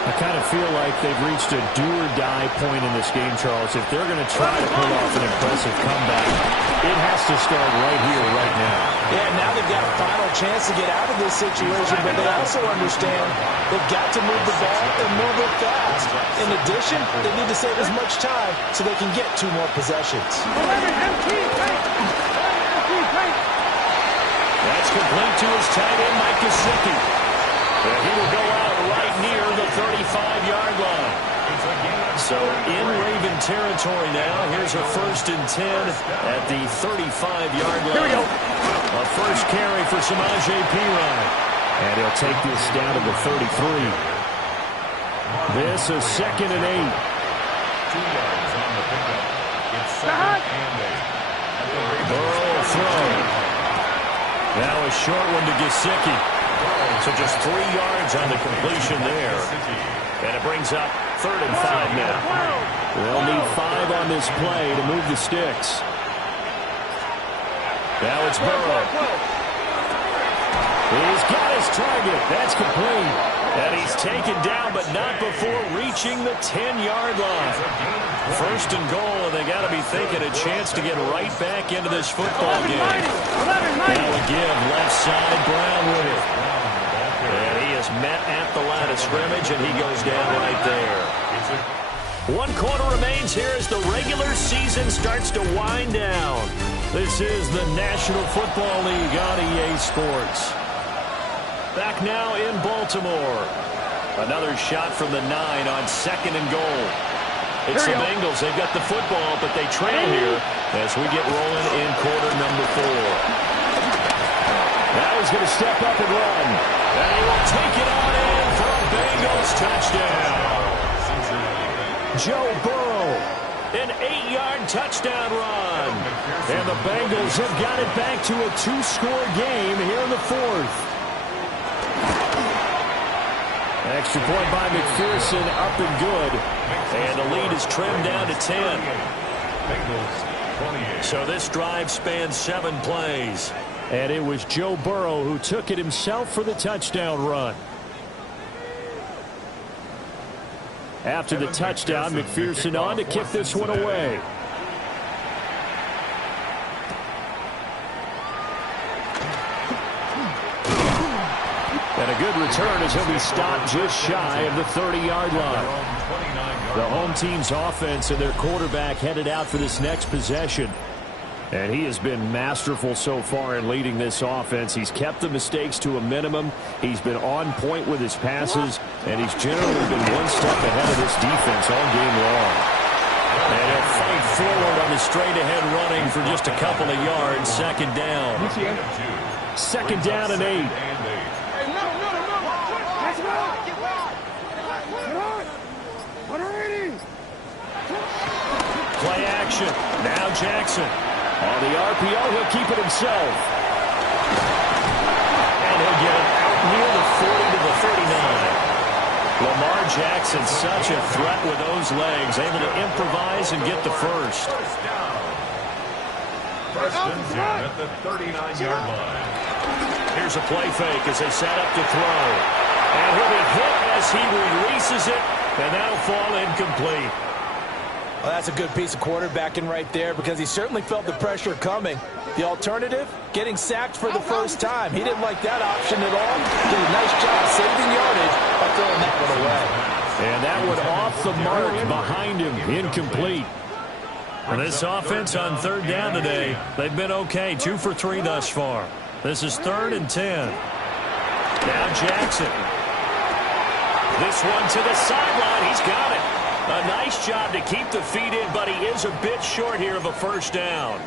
I kind of feel like they've reached a do-or-die point in this game, Charles. If they're going to try to pull off an impressive comeback, it has to start right here, right now. Yeah, now they've got a final chance to get out of this situation, but they also understand they've got to move the ball and move it fast. In addition, they need to save as much time so they can get 2 more possessions. That's complete to his tight end, Mike Gesicki. And he will go out right near the 35-yard line. So in Raven territory now. Here's a 1st and 10 at the 35-yard line. Here we go. A first carry for Samaje Perine. And he'll take this down to the 33. This is 2nd and 8. 2 yards on the pickup. It's 2nd and 8. Burrow will throw. Now a short one to Gesicki. So just 3 yards on the completion there. And it brings up 3rd and 5 now. They'll need 5 on this play to move the sticks. Now it's Burrow. He's got his target. That's complete. And he's taken down, but not before reaching the 10-yard line. 1st and goal, and they got to be thinking a chance to get right back into this football game. Now again, left side, Brown with it. And he is met at the line of scrimmage, and he goes down right there. 1 quarter remains here as the regular season starts to wind down. This is the National Football League on EA Sports. Back now in Baltimore. Another shot from the 9 on 2nd and goal. It's the Bengals. They've got the football, but they trail here as we get rolling in quarter number 4. Now he's going to step up and run. And he will take it on in for a Bengals touchdown. Joe Burrow, an 8-yard touchdown run. And the Bengals have got it back to a 2-score game here in the 4th. Extra point by McPherson, up and good. And the lead is trimmed down to 10. So this drive spans 7 plays. And it was Joe Burrow who took it himself for the touchdown run. After the touchdown, McPherson on to kick this one away. And a good return as he'll be stopped just shy of the 30-yard line. The home team's offense and their quarterback headed out for this next possession. And he has been masterful so far in leading this offense. He's kept the mistakes to a minimum. He's been on point with his passes. And he's generally been one step ahead of this defense all game long. And he'll fight forward on the straight-ahead running for just a couple of yards. 2nd down. 2nd down and 8. Play action. Now Jackson. On the RPO, he'll keep it himself. And he'll get it out near the 40 to the 39. Lamar Jackson, such a threat with those legs, able to improvise and get the first. First and 10 at the 39-yard line. Here's a play fake as they set up to throw. And he'll be hit as he releases it, and that'll fall incomplete. Well, that's a good piece of quarterbacking right there because he certainly felt the pressure coming. The alternative, getting sacked for the first time. He didn't like that option at all. Did a nice job saving yardage by throwing that one away. And that one off the mark behind him, incomplete. For this offense on 3rd down today, they've been okay, 2 for 3 thus far. This is 3rd and 10. Now Jackson. This one to the sideline. He's got it. A nice job to keep the feet in, but he is a bit short here of a first down.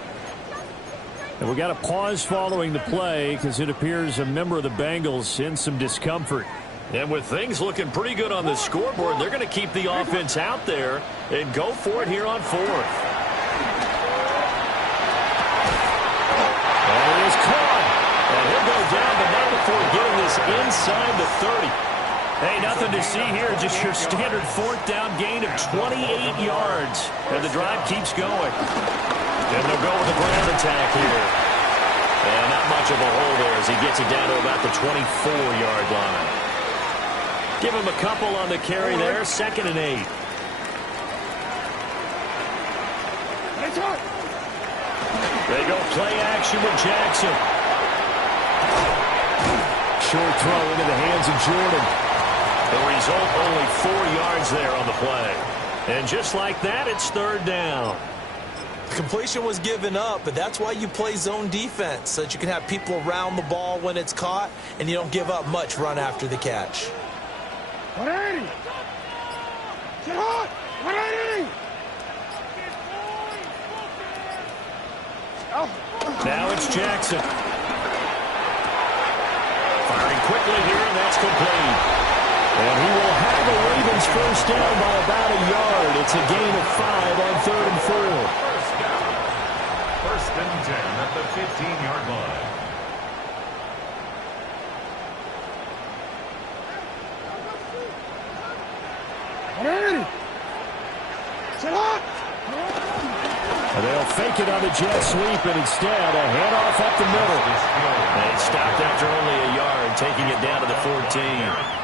And we got a pause following the play because it appears a member of the Bengals in some discomfort. And with things looking pretty good on the scoreboard, they're going to keep the offense out there and go for it here on 4th. And it is caught. And he'll go down, but not before getting this inside the 30. Hey, nothing to see here, just your standard 4th down gain of 28 yards. And the drive keeps going. And they'll go with the ground attack here. And not much of a hole there as he gets it down to about the 24-yard line. Give him a couple on the carry there, 2nd and 8. They go play action with Jackson. Short throw into the hands of Jordan. The result, only 4 yards there on the play. And just like that, it's 3rd down. The completion was given up, but that's why you play zone defense, so that you can have people around the ball when it's caught, and you don't give up much run after the catch. 180! Get hot! 180! Now it's Jackson. Firing quickly here, and that's complete. And he will have the Ravens first down by about a yard. It's a gain of 5 on 3rd and 4. First down. 1st and 10 at the 15-yard line. And they'll fake it on the jet sweep, and instead a handoff up the middle. And it's stopped after only a yard, taking it down to the 14.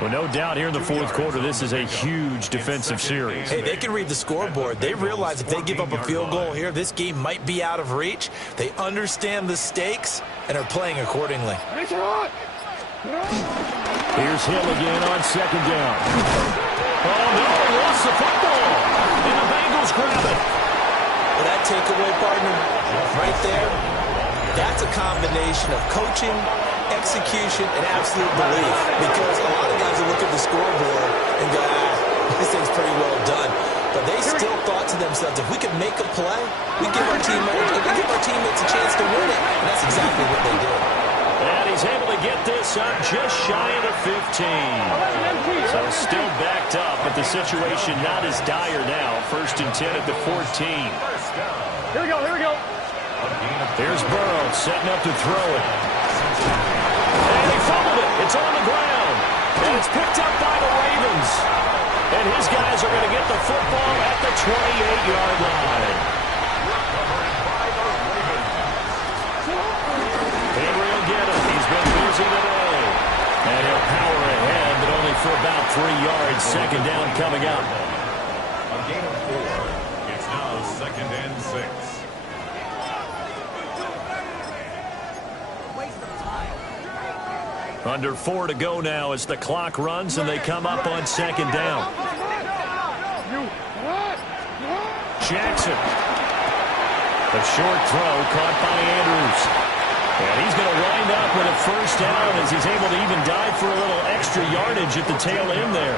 Well, no doubt here in the 4th quarter, this is a huge defensive series. Hey, they can read the scoreboard. They realize if they give up a field goal here, this game might be out of reach. They understand the stakes and are playing accordingly. Here's Hill again on 2nd down. Oh, no, he lost the football. And the Bengals grab it. Well, that takeaway, partner, right there, That's a combination of coaching, execution, and absolute belief. Because a lot of guys will look at the scoreboard and go, this thing's pretty well done. But they still thought to themselves, if we could make a play, we give our teammates a chance to win it. And that's exactly what they did. And he's able to get this up just shy of the 15. So still backed up, but the situation not as dire now. 1st and 10 at the 14. Here we go, here we go. Here's Burrow setting up to throw it. And he fumbled it. It's on the ground. And it's picked up by the Ravens. And his guys are going to get the football at the 28-yard line. Henry will get it. He's been busy today. And he'll power ahead, but only for about 3 yards. 2nd down coming up. A gain of 4. It's now 2nd and 6. Under 4 to go now as the clock runs and they come up on 2nd down. Jackson. A short throw caught by Andrews. And he's going to wind up with a 1st down as he's able to even dive for a little extra yardage at the tail end there.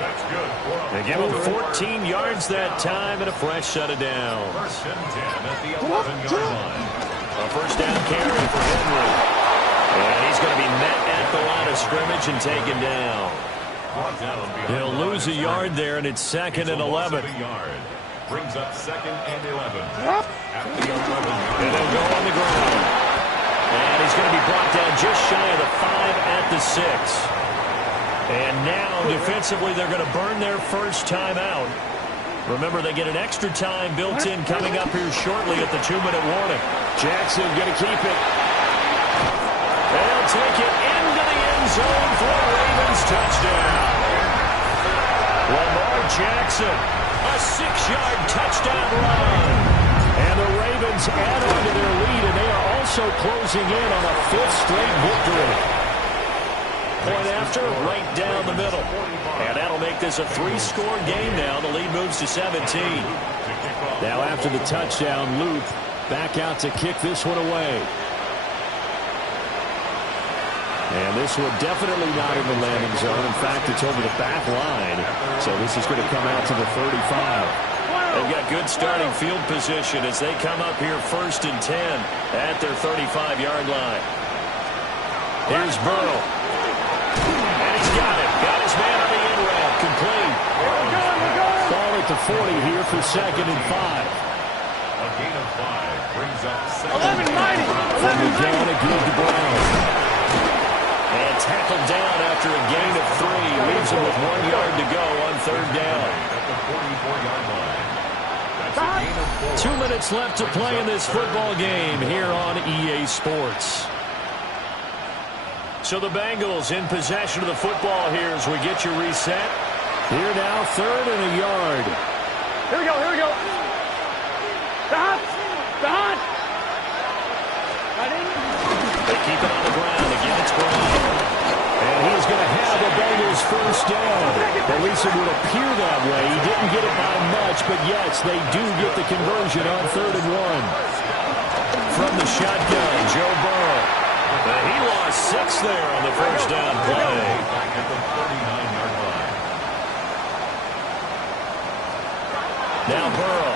That's good. They give him 14 yards that time and a fresh set of downs. 1st and 10 at the 11-yard line. A 1st down carry for Henry. And he's going to be met at the line of scrimmage and taken down. He'll lose a yard there, and it's 2nd and 11. Brings up 2nd and 11. At the 11. And he'll go on the ground. And he's going to be brought down just shy of the 5 at the 6. And now, defensively, they're going to burn their first time out. Remember, they get an extra time built in coming up here shortly at the 2-minute warning. Jackson going to keep it. They'll take it into the end zone for a Ravens touchdown. Lamar Jackson, a 6-yard touchdown run. And the Ravens add on to their lead, and they are also closing in on a 5th straight victory. Point after, right down the middle. And that'll make this a 3-score game now. The lead moves to 17. Now after the touchdown, Luke back out to kick this one away. And this one definitely not in the landing zone. In fact, it's over the back line. So this is going to come out to the 35. They've got good starting field position as they come up here 1st and 10 at their 35-yard line. Here's Burrow. And he's got it. Got his man on the in route. Complete. Ball at the 40 here for 2nd and 5. A gain of 5 brings up 11-90. From the down again to Brown. And tackled down after a gain of 3. Leaves him with 1 yard to go on 3rd down. At the 44-yard line. That's a gain of 4. 2 minutes left to play in this football game here on EA Sports. So the Bengals in possession of the football here as we get you reset. Here now, 3rd and a yard. Here we go, here we go. Stop! They keep it on the ground. Again, it's Brown. And he's going to have the Bengals 1st down. At least it would appear that way. He didn't get it by much, but yes, they do get the conversion on 3rd and 1. From the shotgun, Joe Burrow. And he lost 6 there on the 1st down play. Back at the 39-yard line. Now Burrow.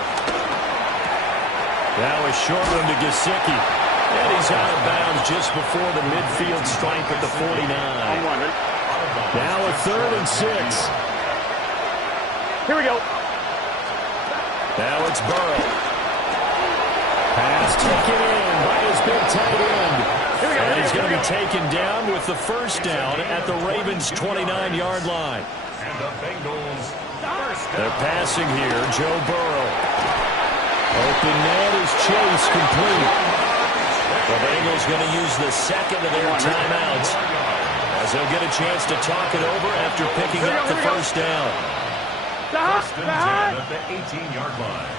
Now a short one to Gesicki. And he's out of bounds just before the midfield stripe at the 49. Now a 3rd and 6. Here we go. Now it's Burrow. Pass taken in by his big tight end. And he's going to be taken down with the 1st down at the Ravens' 29-yard line. And the Bengals first down. They're passing here. Joe Burrow. Open man is Chase, complete. The Bengals going to use the 2nd of their timeouts as they'll get a chance to talk it over after picking up the 1st down. 1st and 10 at the 18-yard line.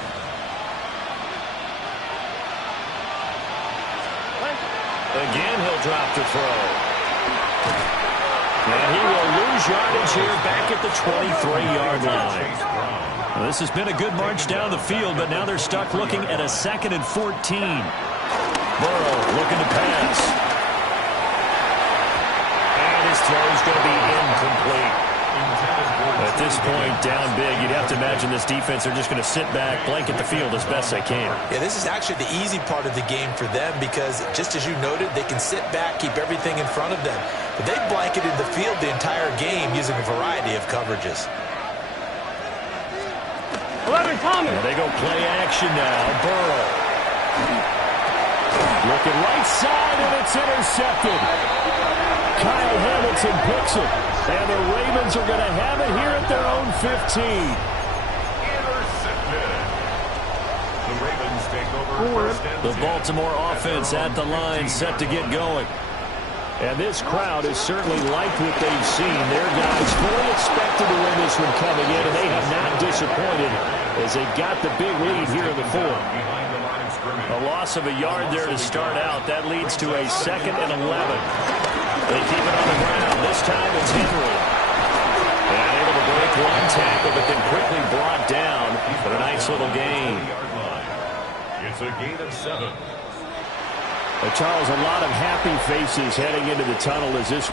Again, he'll drop to throw. And he will lose yardage here back at the 23-yard line. Well, this has been a good march down the field, but now they're stuck looking at a 2nd and 14. Burrow looking to pass. And his throw is going to be incomplete. At this point, down big, you'd have to imagine this defense are just going to sit back, blanket the field as best they can. Yeah, this is actually the easy part of the game for them because, just as you noted, they can sit back, keep everything in front of them. But they've blanketed the field the entire game using a variety of coverages. 11, Thomas. And they go play action now. Burrow. Looking right side, and it's intercepted. Kyle Hamilton picks it. And the Ravens are going to have it here at their own 15. Intercepted. The Ravens take over first and 10. The Baltimore offense at the line, set to get going. And this crowd has certainly liked what they've seen. Their guys fully expected to win this one coming in, and they have not disappointed as they got the big lead here in the fourth. A loss of a yard there to start out. That leads to a 2nd and 11. They keep it on the ground. This time it's Henry. And able to break one tackle, but then quickly brought down. But a nice little gain. It's a gain of 7. Charles, a lot of happy faces heading into the tunnel as this